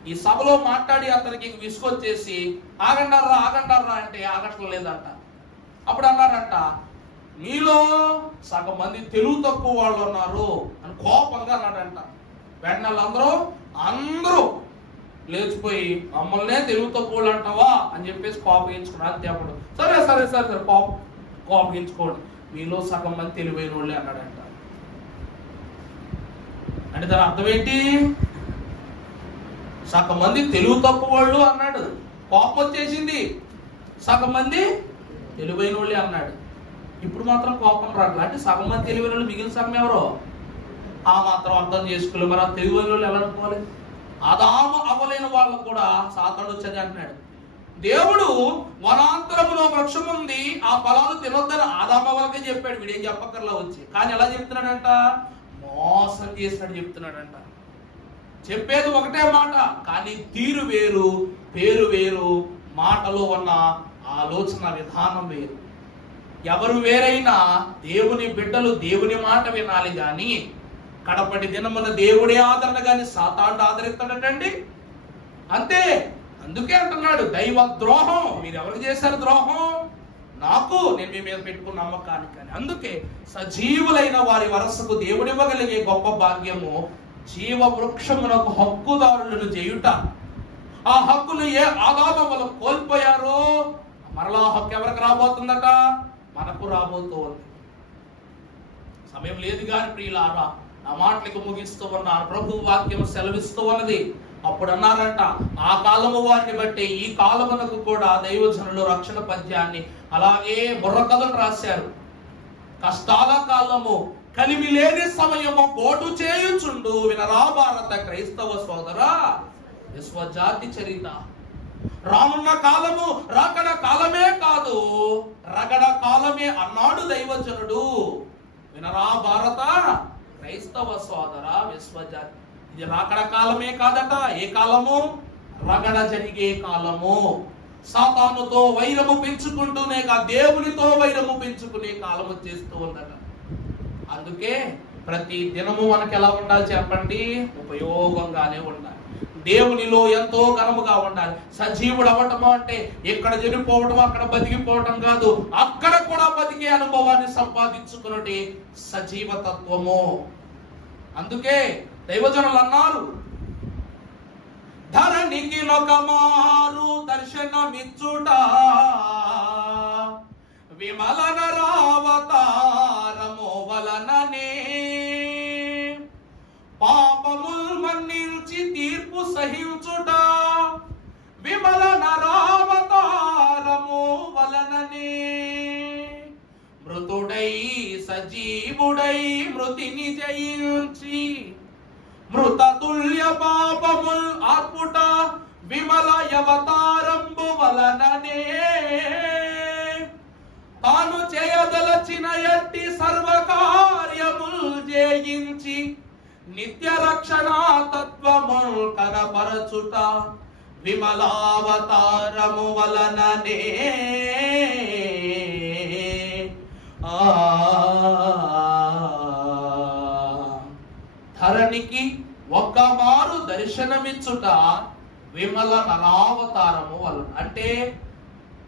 ఈ సభలో మాట్లాడి అతనికి విసుకొచ్చేసి ఆగండారా అంటే ఆగట్లేదంట. అప్పుడు అన్నారంట, మీలో సగం మంది తెలుగు తక్కువ వాళ్ళు ఉన్నారు అని కోపంగా అన్నాడంట. వెంటనే అందరూ లేచిపోయి, మమ్మల్నే తెలుగు తక్కువ అంటావా అని చెప్పేసి కోపగించుకున్నారు. అంతే. అప్పుడు సరే కోపగించుకోండి, మీలో సగం మంది తెలివైన వాళ్ళే అన్నాడంట. అంటే దాని అర్థం ఏంటి? సగం మంది తెలుగు తక్కువ వాళ్ళు అన్నాడు, కోపం వచ్చేసింది. సగం మంది తెలివైన వాళ్ళే అన్నాడు. ఇప్పుడు మాత్రం కోపం రాట్లా. అంటే సగం మంది తెలివైన వాళ్ళు, మిగిలిన సగం ఎవరో ఆ మాత్రం అర్థం చేసుకోలేదు. మరి ఆ తెలివైన వాళ్ళు ఎలా అనుకోవాలి? ఆదాము అవ్వలేని వాళ్ళు కూడా సాతాను వచ్చేది అంటున్నాడు. దేవుడు వనాంతరములో వృక్షం ఉంది, ఆ ఫలాలు తినొద్దని ఆదాము అవ్వలకే చెప్పాడు. వీడేం చెప్పక్కర్లా వచ్చి. కానీ ఎలా చెప్తున్నాడంట? మోసం చేసినట్టు చెప్తున్నాడంట. చెప్పేది ఒకటే మాట, కానీ తీరు వేరు, పేరు వేరు, మాటలో ఉన్న ఆలోచన విధానం వేరు. ఎవరు వేరైనా దేవుని బిడ్డలు దేవుని మాట వినాలి గాని కడపటి దినమున దేవుడే ఆదరణ గాని సాతాను ఆదరిస్తాడటండి. అంతే. అందుకే అంటున్నాడు, దైవ ద్రోహం. మీరు ఎవరికి చేశారు ద్రోహం? నాకు, నేను మీ మీద పెట్టుకున్న నమ్మకానికి. కానీ అందుకే సజీవులైన వారి వరసకు దేవుడివ్వగలిగే గొప్ప భాగ్యము జీవ వృక్షమునకు హక్కుదారులను చేయుట. ఆ హక్కులు ఏ ఆదాము కోల్పోయారో మరలా హక్కు ఎవరికి రాబోతుందట? మనకు రాబోతోంది. సమయం లేదు గాని ప్రియులారా, నా మాటలకు ముగిస్తూ ఉన్నాను. ప్రభు వాక్యం సెలవిస్తూ ఉన్నది. అప్పుడు అన్నారంట, ఆ కాలము వారిని బట్టి ఈ కాలమునకు కూడా దైవజనులు రక్షణ పద్యాన్ని అలాగే బుర్రకథను రాశారు. కష్టాల కాలము, కలిమి లేని సమయము, పోటు చేయుచుండు వినరా భారత క్రైస్తవ సోదరా విశ్వజాతి చరిత. రానున్న కాలము రాకడ కాలమే కాదు, రగడ కాలమే అన్నాడు దైవజనుడు. వినరా భారత క్రైస్తవ సోదర విశ్వజాతి. ఇది రాకడ కాలమే కాదట. ఏ కాలము? రగడ జరిగే కాలము. సాతానుతో వైరము పెంచుకుంటూనే దేవునితో వైరము పెంచుకునే కాలం వచ్చేస్తూ ఉందట. అందుకే ప్రతి దినము మనకి ఎలా ఉండాలి చెప్పండి? ఉపయోగంగానే ఉండాలి. దేవునిలో ఎంతో ఘనముగా ఉండాలి. సజీవుడు అవ్వటము అంటే ఇక్కడ చనిపోవటం, అక్కడ బతికిపోవటం కాదు, అక్కడ కూడా బతికే అనుభవాన్ని సంపాదించుకున్నటి సజీవతత్వము. అందుకే దైవజనులు అన్నారు, ధరణికి లోకమారు దర్శనమిచ్చుట విమలన రావతారము వలననే. నీతి తీర్పు సహించుట విమల నరావతారము వలననే మృతుడై సజీవుడై మృతిని జయించి మృతతుల్య పాపముల్ ఆర్పుట విమల అవతారంబు వలననే తాను చేయదలచిన ఎట్టి సర్వకార్యముల్ జయించి నిత్య రక్షణా తత్వముల్ కనపరచుట విమలావతారము వలననే ధరణికి ఒక్క మారు దర్శనమిచ్చుట విమల నరావతారము వలన. అంటే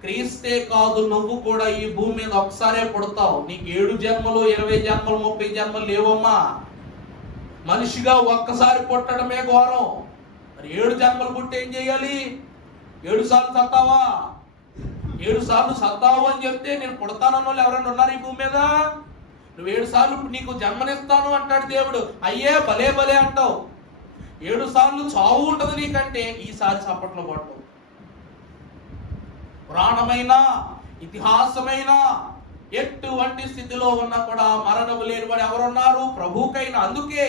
క్రీస్తే కాదు, నువ్వు కూడా ఈ భూమి మీద ఒకసారే పుడతావు. నీకు 7 జన్మలు 20 జన్మలు 30 జన్మలు లేవమ్మా. మనిషిగా ఒక్కసారి పుట్టడమే ఘోరం. మరి 7 జన్మలు పుట్టి ఏం చేయాలి? 7 సార్లు సత్తావా? 7 సార్లు సత్తావు అని చెప్తే నేను పుడతానన్న వాళ్ళు ఎవరైనా ఉన్నారు ఈ భూమి మీద? నువ్వు 7 సార్లు నీకు జన్మనిస్తాను అంటాడు దేవుడు. అయ్యే భలే భలే అంటావు. 7 సార్లు చావు ఉంటది నీకంటే ఈసారి చప్పట్లో పడతావు. పురాణమైన ఇతిహాసమైన ఎటువంటి స్థితిలో ఉన్నా కూడా మరణము లేని వాడు ఎవరున్నారు? ప్రభుకైనా. అందుకే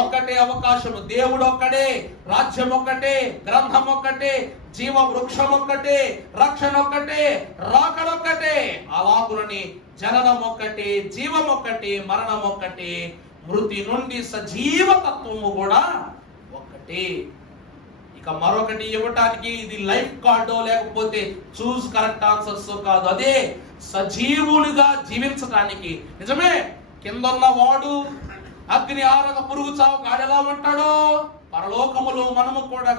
ఒక్కటే అవకాశము, దేవుడు ఒక్కడే, రాజ్యం ఒక్కటే, గ్రంథం ఒక్కటే, జీవ వృక్షం ఒక్కటే, రక్షణ ఒక్కటే, రాకడొక్కటే. అలాగునని జననం ఒక్కటే, జీవం ఒక్కటే, మరణం ఒక్కటే, మృతి నుండి సజీవ తత్వము కూడా ఒక్కటే. ఇక మరొకటి ఇవ్వటానికి ఇది లైఫ్ కార్డో లేకపోతే చూస్ కరెక్ట్ ఆన్సర్స్ కాదు. అదే సజీవునిగా జీవించడానికి. నిజమే, కిందన్న వాడు అగ్ని ఆరక పురుగు చావు కాడెలా ఉంటాడో పరలోకములో మనము కూడా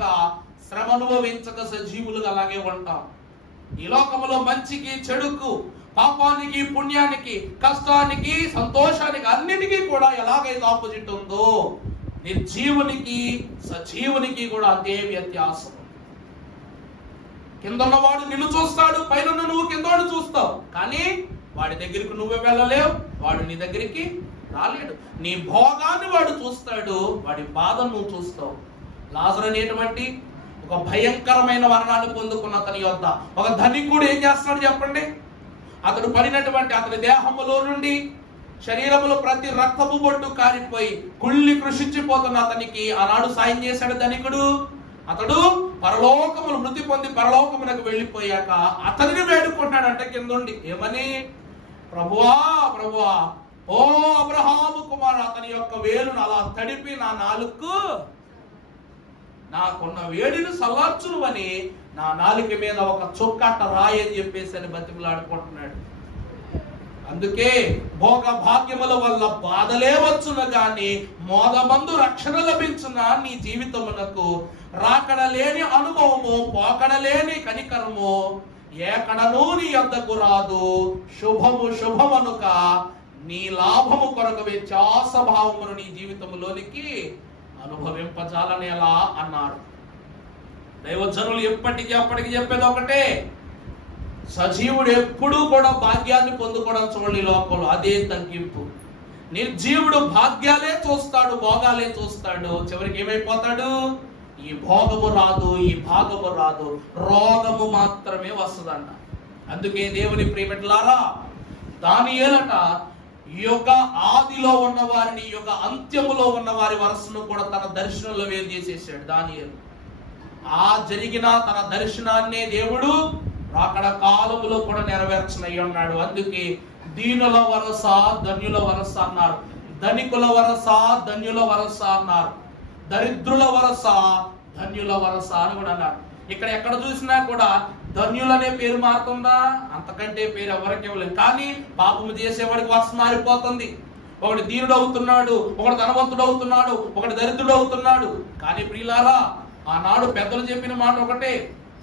శ్రమ అనుభవించక సజీవులుగా అలాగే ఉంటాం. ఈ లోకములో మంచికి చెడుకు, పాపానికి పుణ్యానికి, కష్టానికి సంతోషానికి అన్నిటికీ కూడా ఎలాగైతే ఆపోజిట్ ఉందో నిర్జీవునికి సజీవునికి కూడా అంతే వ్యత్యాసం. కిందన్నవాడు నిన్ను చూస్తాడు, పైన నువ్వు కిందవాడు చూస్తావు. కానీ వాడి దగ్గరికి నువ్వే వెళ్ళలేవు, వాడు నీ దగ్గరికి రాలేడు. నీ భోగాన్ని వాడు చూస్తాడు, వాడి బాధను నువ్వు చూస్తావు. లాజరు అనేటువంటి ఒక భయంకరమైన మరణాన్ని పొందుకున్న అతని యొద్ద ఒక ధనికుడు ఏం చేస్తున్నాడు చెప్పండి? అతడు పడినటువంటి అతని దేహములో నుండి శరీరములో ప్రతి రక్తపు బొట్టు కారిపోయి కుళ్ళి కృషించిపోతున్న అతనికి ఆనాడు సాయం చేశాడు ధనికుడు. అతడు పరలోకములు మృతి పొంది పరలోకమునకు వెళ్ళిపోయాక అతనిని వేడుకుంటాడంటే కిందుండి ఏమని? ప్రభువా ప్రభువా, ఓ అబ్రహాము కుమారు, అతని యొక్క వేలును అలా తడిపి నా నాలుగు నాకున్న వేడిని సల్లార్చును అని నా నాలుక మీద ఒక చొక్కట రాయి అని చెప్పేసి అని బతిమలాడుకుంటున్నాడు. అందుకే భోగ భాగ్యముల వల్ల బాధలే వచ్చును గాని మోదమందు రక్షణ లభించున నీ జీవితమునకు. రాకడ లేని అనుభవము, పోకడ లేని కనికరము ఏకడను నీ యొద్దకు రాదు. శుభము శుభమనుక నీ లాభము కొరకు వ్యత్యాస భావమును నీ జీవితంలోనికి అనుభవింపజాలని ఎలా అన్నారు. దైవజనులు ఎప్పటికీ అప్పటికి చెప్పేది ఒకటే, సజీవుడు ఎప్పుడూ కూడా భాగ్యాన్ని పొందుకోవడం చూడండి లోకంలో, అదే తగ్గింపు. నిర్జీవుడు భాగ్యాలే చూస్తాడు, భోగాలే చూస్తాడు, చివరికి ఏమైపోతాడు? ఈ భోగము రాదు, ఈ భాగము రాదు, రోగము మాత్రమే వస్తుందంట. అందుకే దేవుని ప్రియబిడ్డలారా, దానియేలట యుగ ఆదిలో ఉన్న వారిని యుగ అంత్యములో ఉన్న వారి వరసను కూడా తన దర్శనంలో వేరు చేసేసాడు దానియేలు. ఆ జరిగిన తన దర్శనాన్నే దేవుడు రాకడ కాలములో కూడా నెరవేర్చనయ్యి ఉన్నాడు. అందుకే దీనుల వరస ధన్యుల వరస అన్నారు, ధనికుల వరస ధన్యుల వరస అన్నారు, దరిద్రుల వరస ధన్యుల వరస అని కూడా అన్నారు. ఇక్కడ ఎక్కడ చూసినా కూడా ధన్యులనే పేరు మారుతుందా? అంతకంటే పేరు ఎవరికి ఇవ్వలేదు. కానీ పాపము చేసేవాడికి వరస మారిపోతుంది. ఒకటి దీనుడు అవుతున్నాడు, ఒకటి ధనవంతుడు అవుతున్నాడు, ఒకటి దరిద్రుడు అవుతున్నాడు. కానీ ప్రియులారా, ఆనాడు పెద్దలు చెప్పిన మాట ఒకటే,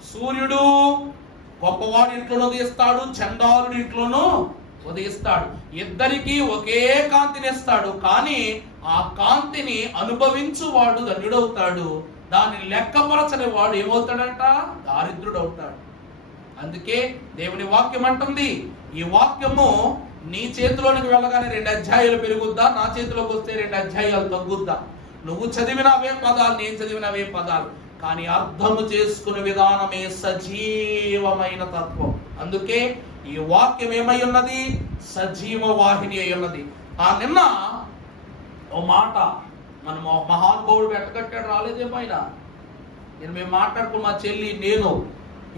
సూర్యుడు గొప్పవాడి ఇంట్లోనూ ఉదయిస్తాడు, చండాలుడి ఇంట్లోనూ ఉదయిస్తాడు. ఇద్దరికి ఒకే కాంతిని ఇస్తాడు, కానీ ఆ కాంతిని అనుభవించు వాడు ధన్యుడవుతాడు, దాన్ని లెక్కపరచని వాడు ఏమవుతాడంట? దారిద్రుడు అవుతాడు. అందుకే దేవుని వాక్యం అంటుంది, ఈ వాక్యము నీ చేతిలోనికి వెళ్ళగానే 2 అధ్యాయాలు పెరుగుద్దా, నా చేతిలోకి వస్తే 2 అధ్యాయాలు తగ్గుద్దా? నువ్వు చదివిన అవే పదాలు, నేను చదివిన అవే పదాలు, కానీ అర్థము చేసుకునే విధానమే సజీవమైన తత్వం. అందుకే ఈ వాక్యం ఏమై ఉన్నది? సజీవ వాహిని అయి ఉన్నది. నిన్న ఓ మాట మన మహానుభావుడు వెట్టకట్టాడు, రాలేదేమైనా. మేము మాట్లాడుకున్న మా చెల్లి నేను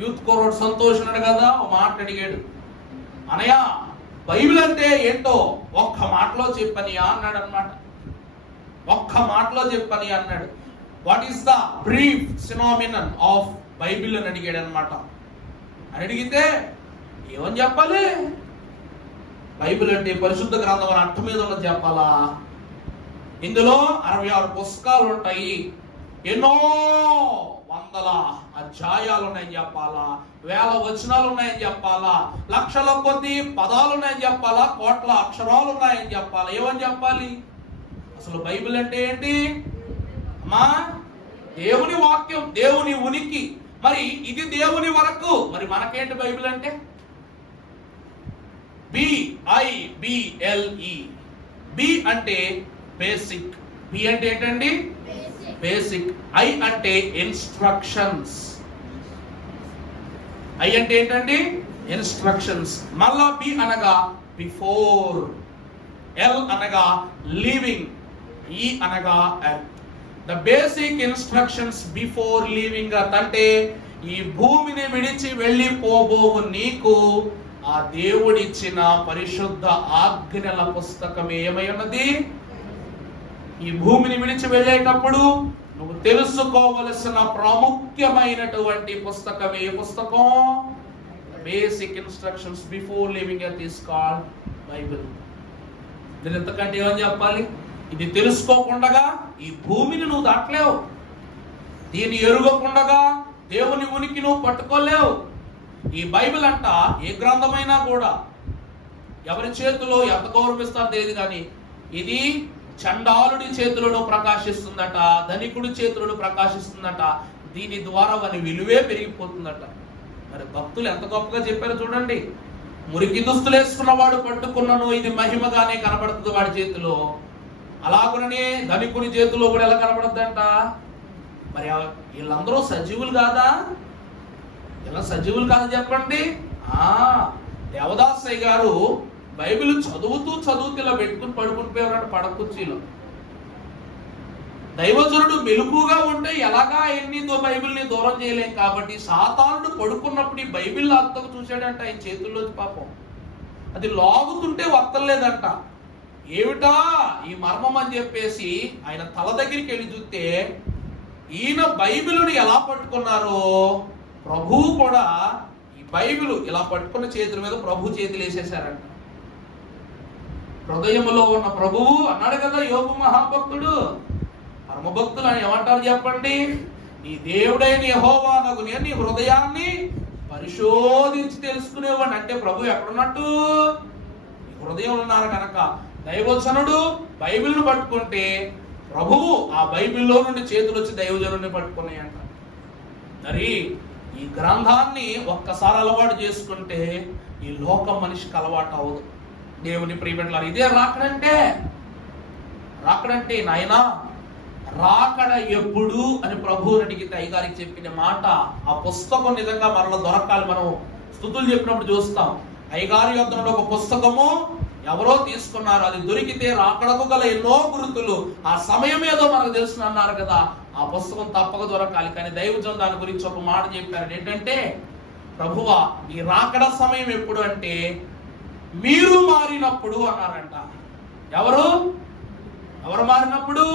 యూత్ కోరోడ్ సంతోష్ ఉన్నాడు కదా, ఓ మాట అడిగాడు, అనయ్య బైబిల్ అంటే ఏంటో ఒక్క మాటలో చెప్పని అన్నాడు అనమాట. ఒక్క మాటలో చెప్పని అన్నాడు. What is the brief synonym of Bible అని అడిగాడు అనమాట. అని అడిగితే ఏమని చెప్పాలి? బైబిల్ అంటే పరిశుద్ధ గ్రంథం అని అర్థం మీద ఉన్నది చెప్పాలా? ఇందులో 66 పుస్తకాలు ఉంటాయి, ఎన్నో వందల అధ్యాయాలు ఉన్నాయని చెప్పాలా, వేల వచనాలు ఉన్నాయని చెప్పాలా, లక్షల కొద్ది పదాలు ఉన్నాయని చెప్పాలా, కోట్ల అక్షరాలు ఉన్నాయని చెప్పాలా, ఏమని చెప్పాలి? అసలు బైబిల్ అంటే ఏంటి అమ్మా? దేవుని వాక్యం, దేవుని ఉనికి. మరి ఇది దేవుని వరకు, మరి మనకేంటి బైబిల్ అంటే? BIBLE. బి అంటే బేసిక్, బి అంటే ఏంటండి? బేసిక్. ఐ అంటే ఇన్స్ట్రక్షన్స్. ఐ అంటే ఏంటండి? ఇన్స్ట్రక్షన్స్. మళ్ళా బి అనగా బిఫోర్, ఎల్ అనగా లివింగ్, ఈ అనగా earth. The basic instructions before living earth అంటే ఈ భూమిని విడిచి వెళ్ళిపోబోవు నీకు ఆ దేవుడిచ్చిన పరిశుద్ధ ఆజ్ఞల పుస్తకం ఏమై ఉన్నది? ఈ భూమిని విడిచి వెళ్ళేటప్పుడు నువ్వు తెలుసుకోవలసిన ప్రాముఖ్యమైనటువంటి పుస్తకం ఏ పుస్తకం? Basic instructions before living earth is called Bible. దీని ఎంతకంటే ఏమని చెప్పాలి? ఇది తెలుసుకోకుండా ఈ భూమిని నువ్వు దాటలేవు, దీన్ని ఎరుగకుండా దేవుని ఉనికి నువ్వు పట్టుకోలేవు. ఈ బైబిల్ అంట ఏ గ్రంథమైనా కూడా ఎవరి చేతిలో ఎంత గౌరవిస్తారు తెలియదు, కానీ ఇది చండాలుడి చేతులను ప్రకాశిస్తుందట, ధనికుడి చేతులను ప్రకాశిస్తుందట. దీని ద్వారా వాని విలువే పెరిగిపోతుందట. మరి భక్తులు ఎంత గొప్పగా చెప్పారో చూడండి. మురికి దుస్తులు వేసుకున్నవాడు పట్టుకున్నను ఇది మహిమగానే కనబడుతుంది వాడి చేతిలో, అలాగనే ధనికుని చేతిలో కూడా ఎలా కనబడుతుందంట. మరి వీళ్ళందరూ సజీవులు కాదా? ఇలా సజీవులు కాదా చెప్పండి. దేవదాసయ్య గారు బైబిల్ చదువుతూ ఇలా పెట్టుకుని పడుకుని పోయారంట పడక కుర్చీలో. దైవజనుడు మెలుకుగా ఉంటే ఎలాగా ఎన్నిందో బైబిల్ని దూరం చేయలేం కాబట్టి సాతానుడు పడుకున్నప్పుడు ఈ బైబిల్ అత్తకు చూశాడంట ఆయన చేతుల్లోంచి. పాపం అది లాగుతుంటే వత్తలేదంట. ఏమిటా ఈ మర్మం అని చెప్పేసి ఆయన తల దగ్గరికి వెళ్ళి చూస్తే ఈయన బైబిలుని ఎలా పట్టుకున్నారో ప్రభువు కూడా ఈ బైబిల్ ఇలా పట్టుకున్న చేతుల మీద ప్రభు చేతులు వేసేశారంట. హృదయములో ఉన్న ప్రభువు అన్నాడు కదా యోబు మహాభక్తుడు, పరమభక్తులు అని ఏమంటారు చెప్పండి? నీ దేవుడైన యెహోవానగు నేను నీ హృదయాన్ని పరిశోధించి తెలుసుకునేవాడిని. అంటే ప్రభు ఎక్కడున్నట్టు? హృదయం ఉన్నారు కనుక దైవజనుడు బైబిల్ను పట్టుకుంటే ప్రభువు ఆ బైబిల్లో నుండి చేతులు వచ్చి దైవజనుడిని పట్టుకున్నాయంట. మరి ఈ గ్రంథాన్ని ఒక్కసారి అలవాటు చేసుకుంటే ఈ లోకం మనిషికి అలవాటు అవ్వదు. దేవుని ప్రియబిడ్డలారా, ఇదే రాకడంటే నాయనా రాకడ ఎప్పుడు అని ప్రభువుని అడిగితే అయ్యగారికి చెప్పిన మాట, ఆ పుస్తకం నిజంగా మరలా దొరకాలి. మనం స్తుతులు చెప్పినప్పుడు చూస్తాం, అయ్యగారి యొద్ద నుండి ఒక పుస్తకము ఎవరో తీసుకున్నారు, అది దొరికితే రాకడకు గల ఎన్నో గుర్తులు ఆ సమయం ఏదో మనకు తెలుసు అన్నారు కదా. ఆ పుస్తకం తప్పక దొరకాలి. కానీ దైవజనుడు దాని గురించి ఒక మాట చెప్పారు. ఏంటంటే, ప్రభువా ఈ రాకడ సమయం ఎప్పుడు అంటే మీరు మారినప్పుడు అన్నారంట. ఎవరు మారినప్పుడు?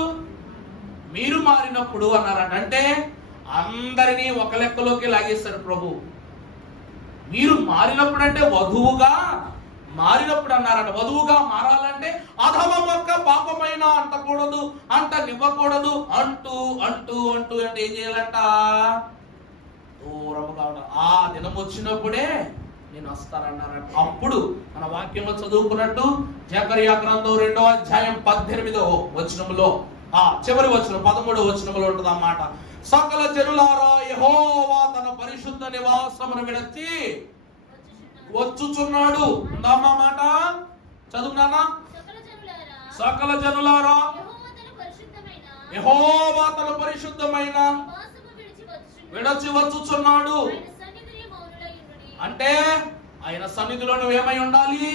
మీరు మారినప్పుడు అన్నారంట. అంటే అందరినీ ఒక లెక్కలోకి లాగేస్తారు ప్రభు. మీరు మారినప్పుడు అంటే వధువుగా మారినప్పుడు అన్నారంట. వధువుగా మారాలంటే అధమ మొక్క పాపమైన అంటకూడదు, అంటనివ్వకూడదు, అంటూ అంటూ అంటూ అంటే ఏం చేయాలంట? దూరముగా ఉండాలి. ఆ దినం వచ్చినప్పుడే నేను వస్తానన్నారంట. అప్పుడు మన వాక్యంలో చదువుకున్నట్టు జకర్యా గ్రంథం 2వ అధ్యాయం 18వ వచనములో చివరి వచనం 13వ వచనములో ఉంటుంది అన్నమాట. సకల జనులారా యెహోవా తన పరిశుద్ధ నివాసమును విడిచి వచ్చుచున్నాడు. ఉందమ్మా మాట చదువునానా? సకల జనులారా యెహోవా తన పరిశుద్ధమైన విడచి వచ్చుచున్నాడు. అంటే ఆయన సన్నిధిలో నువ్వేమై ఉండాలి?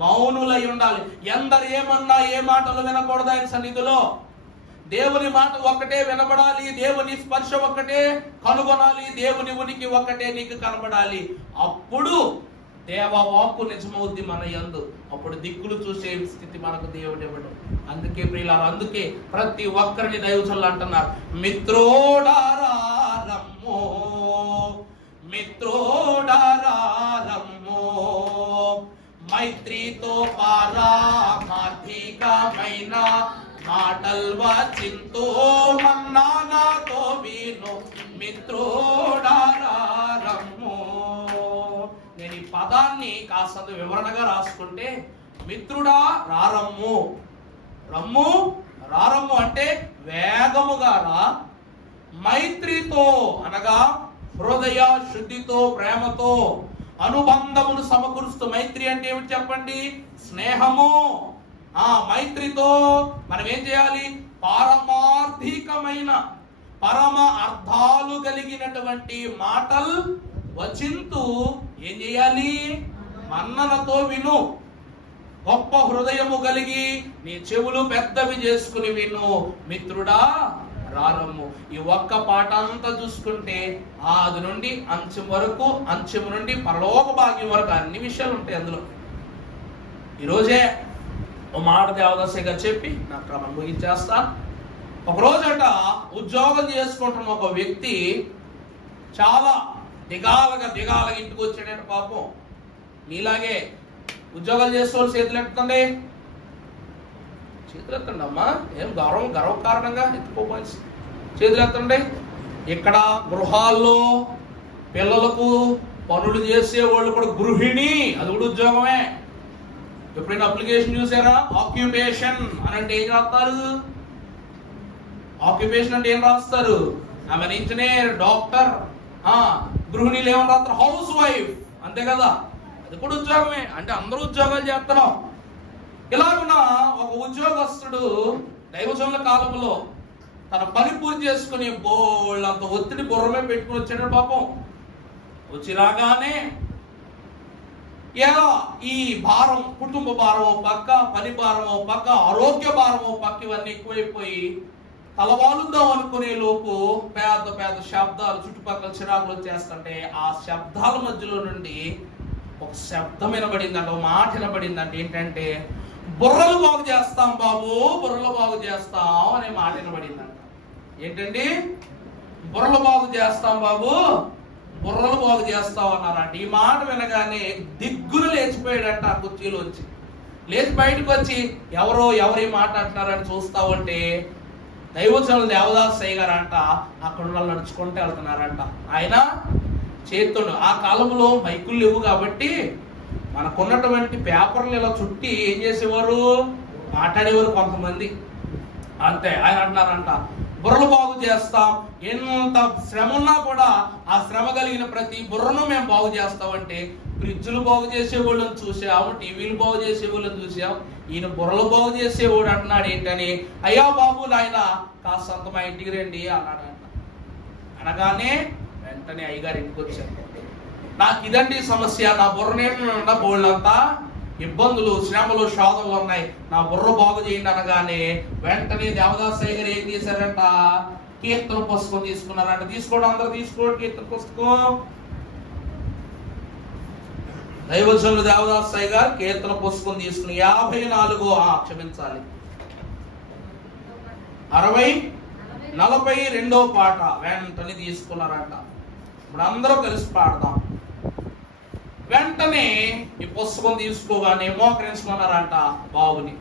మౌనులై ఉండాలి. ఎందరు ఏమన్నా ఏ మాటలు వినకూడదు ఆయన సన్నిధిలో. దేవుని మాట ఒక్కటే వినబడాలి, దేవుని స్పర్శ ఒక్కటే కనుగొనాలి, దేవుని ఉనికి ఒక్కటే నీకు కనబడాలి. అప్పుడు దేవ వాక్కు నిజమవుద్ది మన యందు. అప్పుడు దిక్కులు చూసే స్థితి మనకు దేవుడు ఇవ్వడు. అందుకే ప్రియులారా, అందుకే ప్రతి ఒక్కరిని దైవజనులు అంటున్నారు, మిత్రోడారా రమ్మో, మిత్రోడారా రమ్మో, మైత్రితో పారమార్థికమైన మాటల్ వచింతో మన్నానాతో విను, మిత్రోడారా రమ్మో. నేను ఈ పదాన్ని కాస్త వివరణగా రాసుకుంటే, మిత్రుడా రారమ్ము, రమ్ము రారమ్ము అంటే వేగముగా రా, మైత్రితో అనగా హృదయ శుద్ధితో ప్రేమతో అనుబంధమును సమకూరుస్తూ. మైత్రి అంటే ఏమిటి చెప్పండి? స్నేహము. మైత్రితో మనం ఏం చేయాలి? పారమార్థికమైన పరమ అర్థాలు కలిగినటువంటి మాటలు వచింతు ఏం చేయాలి? మన్ననతో విను. గొప్ప హృదయము కలిగి నీ చెవులు పెద్దవి చేసుకుని విను, మిత్రుడా రారమ్ము. ఈ ఒక్క పాట అంతా చూసుకుంటే ఆది నుండి అంచెం వరకు, అంచెం నుండి పరలోక భాగ్యం వరకు అన్ని విషయాలు ఉంటాయి అందులో. ఈరోజే ఓ మాట దేవదాసయ్య గారు చెప్పి నా క్రమం ముగించేస్తా. ఒకరోజట ఉద్యోగం చేసుకుంటున్న ఒక వ్యక్తి చాలా దిగాలగా ఇంటికి వచ్చాడంటే, పాపం నీలాగే ఉద్యోగాలు చేసుకోవాలి. చేతులు ఎత్తండి, చేతులు ఎత్తండి అమ్మా. ఏం గర్వ కారణంగా ఎత్తుకోపోయి చేతులు ఎత్తండి. ఇక్కడ గృహాల్లో పిల్లలకు పనులు చేసే వాళ్ళు కూడా గృహిణి, అది కూడా ఉద్యోగమే. ఎప్పుడైనా అప్లికేషన్ చూసారా? ఆక్యుపేషన్ అని అంటే ఏం రాస్తారు? ఆక్యుపేషన్ అంటే ఏం రాస్తారు? ఆమె ఇంజనీర్, డాక్టర్. గృహిణీలు ఏమని రాస్తారు? హౌస్ వైఫ్, అంతే కదా. అది కూడా ఉద్యోగమే. అంటే అందరూ ఉద్యోగాలు చేస్తున్నాం. ఇలాగున్న ఒక ఉద్యోగస్తుడు దైవజనుల కాలంలో తన పని పూర్తి చేసుకుని బోళ్ళంత ఒత్తిడి బుర్రమే పెట్టుకుని వచ్చాడు. పాపం వచ్చి రాగానే ఏదో ఈ భారం, కుటుంబ భారం ఓ పక్క, పని భారం ఓ పక్క, ఆరోగ్య భారం ఓ పక్క, ఇవన్నీ ఎక్కువైపోయి తలవాలుద్దాం అనుకునే లోపు పెద్ద పెద్ద శబ్దాలు, చుట్టుపక్కల చిరాకులు వచ్చేస్తుంటే ఆ శబ్దాల మధ్యలో నుండి ఒక శబ్దం వినబడిందంట, ఒక మాట వినబడిందంట. ఏంటంటే, బుర్రలు బాగు చేస్తాం బాబు, బుర్రలు బాగు చేస్తాం అనే మాట వినబడిందంట. ఏంటండి? బుర్రలు బాగు చేస్తాం బాబు, బుర్రలు బాగు చేస్తాం అన్నారంట. ఈ మాట వినగానే దిగ్గులు లేచిపోయాడంట ఆ కుర్చీలో వచ్చి. లేచి బయటకు వచ్చి ఎవరి మాట అంటున్నారని చూస్తా ఉంటే దైవజనులు దేవదాసయ్య గారు అంట అక్కడ నడుచుకుంటూ వెళ్తున్నారంట. ఆయన చేతుడు ఆ కాలంలో మైకులు లేవు కాబట్టి మనకున్నటువంటి పేపర్లు ఇలా చుట్టి ఏం చేసేవారు? మాట్లాడేవారు కొంతమంది, అంతే. ఆయన అంటున్నారంట, బుర్రలు బాగు చేస్తాం, ఎంత శ్రమ ఉన్నా కూడా ఆ శ్రమ కలిగిన ప్రతి బుర్రను మేము బాగు చేస్తామంటే, ఫ్రిడ్జ్లు బాగు చేసేవాళ్ళని చూసాం, టీవీలు బాగు చేసేవాళ్ళని చూసాం, ఈయన బుర్రలు బాగు చేసేవాడు అంటున్నాడు. ఏంటని? అయ్యా బాబు నాయన కాస్తంత మా ఇంటికి రండి అన్నాడంట. అనగానే వెంటనే అయ్యగారు ఇంటికి వచ్చారు. నాకు ఇదండి సమస్య, నా బుర్రనేట బోళ్ళంతా ఇబ్బందులు, శ్రమలు, శోధనలు ఉన్నాయి, నా బుర్ర బాగు చేయండి అనగానే వెంటనే దేవదాసయ్య గారు ఏం చేశారంట? కీర్తన పుస్తకం తీసుకున్నారంట. తీసుకోండి, అందరూ తీసుకోండి కీర్తన పుస్తకం. దైవజనులు దేవదాసయ్య గారు కీర్తన పుస్తకం తీసుకుని 42వ పాట వెంటనే తీసుకున్నారంట. ఇప్పుడు అందరూ కలిసి పాడదాం. వెంటనే ఈ పుస్తకం తీసుకోగానే మోకరించుకున్నారంట బాబుని.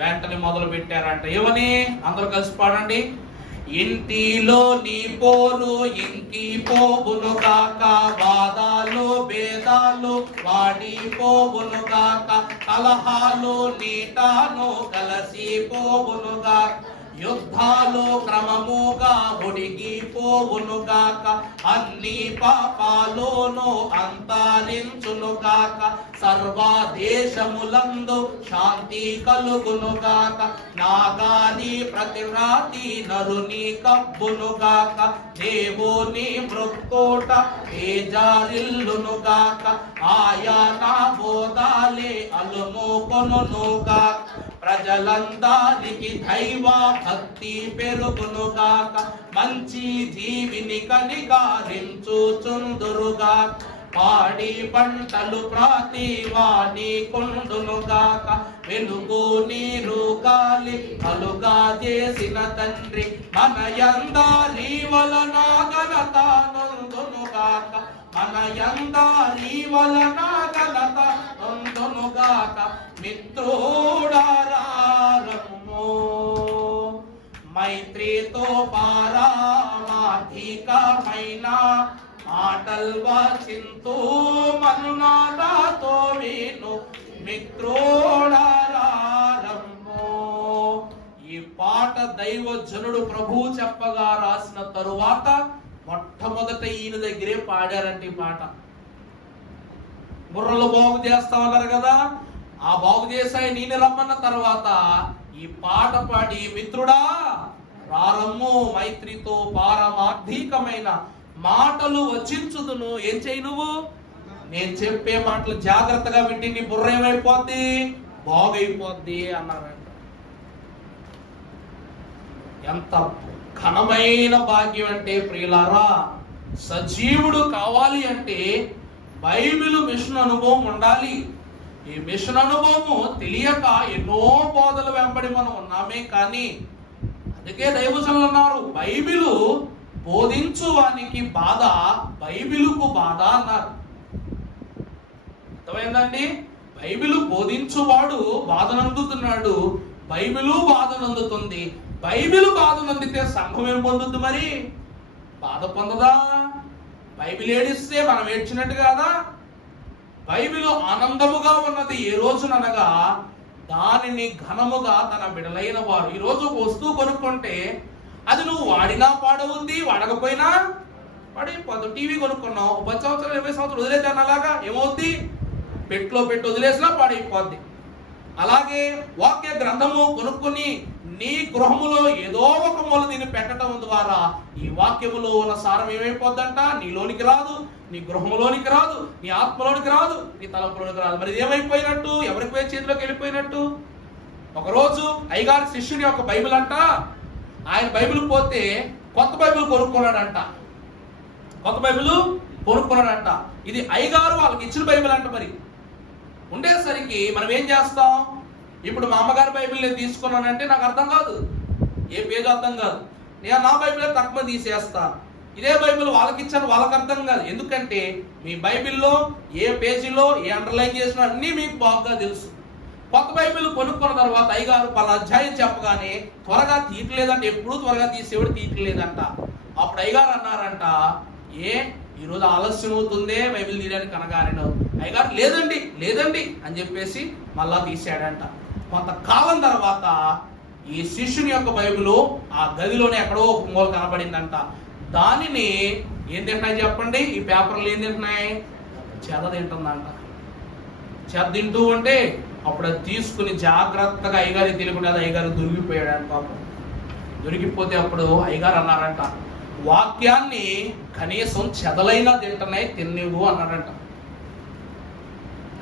వెంటనే మొదలు పెట్టారంట. ఏమని? అందరూ కలిసి పాడండి. ఇంటిలో నీ పోరు ఇంకి పోవును కాక, వాదాలు భేదాలు వాడి పోవును కాక, కలహాలు నీటాను కలసి పోవునుగా, యుద్ధాలు క్రమముగా ఒడిగిపోవునుగాక, అన్ని పాపాలోనూ అంతరించునుగాక, సర్వదేశములందు శాంతి కలుగునుగాక, నాగాని ప్రతి రాతి నరుని కబ్బునుగాక, దేవుని మృక్కోట తేజారిల్లునుగాక, ఆయన బోధాలే అలుముకొనుగాక, ప్రజలందరికి దైవ భక్తి పెరుగునుగాక, మంచి జీవిని కనిగారించుచుందురుగాక, పాడి పంటలు ప్రతి వాని కొండునుగాక, వెలుగు నీరు గాలి కలుగా చేసిన తండ్రి మన యందరి వలన ఘనత నొందునుగాక, మన యందరి వలన ఘనత నొందునుగాక. మిత్రుడారము మైత్రితో పారమాధికమైన మాటల్ వచింతు మనునాదతో విను మిత్రుడారము. ఈ పాట దైవజనుడు ప్రభు చెప్పగా రాసిన తరువాత మొట్టమొదట ఈయన దగ్గరే పాడారంటే ఈ పాట. బుర్రలు బాగు చేస్తామన్నారు కదా, ఆ బాగు చేసాయి నేను రమ్మన్న తర్వాత ఈ పాట పాడి మిత్రుడా రారమ్ము, మైత్రితో పారమార్థికమైన మాటలు వచించుదును. ఏం చేయి నువ్వు? నేను చెప్పే మాటలు జాగ్రత్తగా వింటే నీ బుర్ర ఏమైపోద్ది? బాగైపోద్ది అన్నారంట. ఎంత ఘనమైన భాగ్యం అంటే ప్రియులారా, సజీవుడు కావాలి అంటే బైబిల్ మిషన్ అనుభవం ఉండాలి. ఈ మిషన్ అనుభవము తెలియక ఎన్నో బోధలు వెంబడి మనం ఉన్నామే. కానీ అందుకే దైవజనులు అన్నారు, బైబిలు బోధించు వానికి బాధ, బైబిలుకు బాధ అన్నారు. అర్థమైందండి? బైబిలు బోధించువాడు బాధనందుతున్నాడు, బైబిలు బాధనందుతుంది. బైబిలు బాధనందితే సంఘం ఏం పొందుద్ది? మరి బాధ పొందదా? బైబిల్ ఏడిస్తే మనం ఏడ్చినట్టు కాదా? బైబిలు ఆనందముగా ఉన్నది ఏ రోజుననగా దానిని ఘనముగా తన బిడలైన వారు. ఈ రోజు ఒక వస్తువు కొనుక్కుంటే అది నువ్వు వాడినా పాడవుంది, వాడకపోయినా పడిపోదు. టీవీ కొనుక్కున్నావు, 10 సంవత్సరాలు 20 సంవత్సరాలు వదిలేద్దాన్ని, అలాగా ఏమవుద్ది? పెట్టులో పెట్టి వదిలేసినా పాడైపోద్ది. అలాగే వాక్య గ్రంథము కొనుక్కుని నీ గృహములో ఏదో ఒక మూల దీన్ని పెట్టడం ద్వారా ఈ వాక్యములో ఉన్న సారం ఏమైపోద్దంట? నీలోనికి రాదు, నీ గృహంలోనికి రాదు, నీ ఆత్మలోనికి రాదు, నీ తలంపులోనికి రాదు. మరి ఏమైపోయినట్టు? ఎవరికి పోయి చేతిలోకి వెళ్ళిపోయినట్టు? ఒకరోజు అయ్యగారి శిష్యుని యొక్క బైబిల్ అంట, ఆయన బైబిల్ పోతే కొత్త బైబిల్ కొనుక్కున్నాడంట. కొత్త బైబిల్ కొనుక్కున్నాడంట. ఇది అయ్యగారు వాళ్ళకి ఇచ్చిన బైబిల్ అంట. మరి ఉండేసరికి మనం ఏం చేస్తాం? ఇప్పుడు మా అమ్మగారి బైబిల్ నేను తీసుకున్నానంటే నాకు అర్థం కాదు, ఏ పేజీ అర్థం కాదు. నేను నా బైబిల్ తక్కువ తీసేస్తా. ఇదే బైబిల్ వాళ్ళకి ఇచ్చాను, వాళ్ళకి అర్థం కాదు. ఎందుకంటే మీ బైబిల్లో ఏ పేజీలో ఏ అండర్లైన్ చేసినా అన్నీ మీకు బాగా తెలుసు. కొత్త బైబిల్ కొనుక్కున్న తర్వాత అయ్యగారు పలా అధ్యాయం చెప్పగానే త్వరగా తీయట్లేదంట, ఎప్పుడూ త్వరగా తీసేవాడు తీయట్లేదంట. అప్పుడు అయ్యగారు అన్నారంట, ఈరోజు ఆలస్యం అవుతుందే బైబిల్ తీయడానికి అనగానే అయ్యగారు లేదండి లేదండి అని చెప్పేసి మళ్ళా తీసాడంట. కొంతకాలం తర్వాత ఈ శిష్యుని యొక్క బైబిల్ ఆ గదిలోనే ఎక్కడో ఒక మూల కనబడిందంట. దానిని ఏం తింటున్నాయి చెప్పండి? ఈ పేపర్లు ఏం తింటున్నాయి? చెద తింటుందంట. చెద తింటూ ఉంటే అప్పుడు అది తీసుకుని జాగ్రత్తగా అయ్యగారికి తెలియకుండా అయ్యగారు దొరికిపోయాడు పాపం. దొరికిపోతే అప్పుడు అయ్యగారు అన్నారంట, వాక్యాన్ని కనీసం చెదలైనా తింటున్నాయి, తిన్నివ్వు అన్నారంట.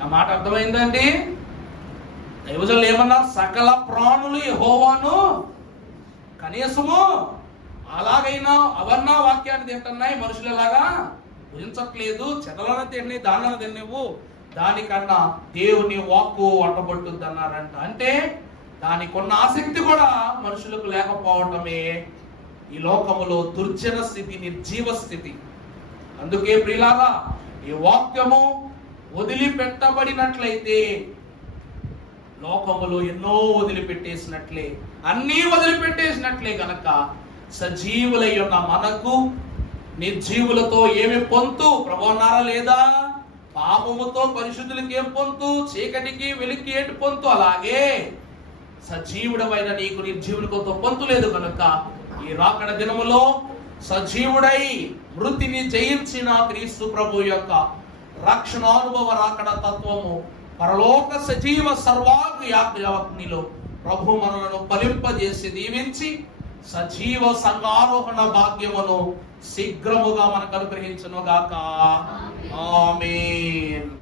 ఆ మాట అర్థమైందండి? దైవజనులు ఏమన్నారు? సకల ప్రాణులు యెహోవాను కనీసము అలాగైనా అవన్నా వాక్యాన్ని తింటున్నాయి, మనుషులు ఎలాగా భుజించట్లేదు, చెదలను తిని దానిలను తిన్నివ్వు, దానికన్నా దేవుని వాక్కు వంటబట్టుద్ది అన్నారంట. అంటే దానికి ఉన్న ఆసక్తి కూడా మనుషులకు లేకపోవటమే ఈ లోకములో దుర్జన స్థితి, నిర్జీవ స్థితి. అందుకే ప్రియులారా, ఈ వాక్యము వదిలిపెట్టబడినట్లయితే లోకములో ఎన్నో వదిలిపెట్టేసినట్లే, అన్నీ వదిలిపెట్టేసినట్లే గనక సజీవులై ఉన్న మనకు నిర్జీవులతో ఏమి పొంతు? ప్రభు అన్నారా లేదా? పాపముతో పరిశుద్ధులకి ఏం పొంతు? చీకటికి వెలికి ఏంటి పొంతు? అలాగే సజీవుడమైన నీకు నిర్జీవునితో పొంతు లేదు కనుక ఈ రాకడ దినములో సజీవుడై మృతిని జయించిన క్రీస్తు ప్రభు యొక్క రక్షణానుభవ రాకడ తత్వము పరలోక సజీవ సర్వాగ్నిలో ప్రభు మనలను ఫలింపజేసి దీవించి సజీవ సంగారోహణ భాగ్యమును శీఘ్రముగా మనకు అనుగ్రహించును గాక. ఆమేన్.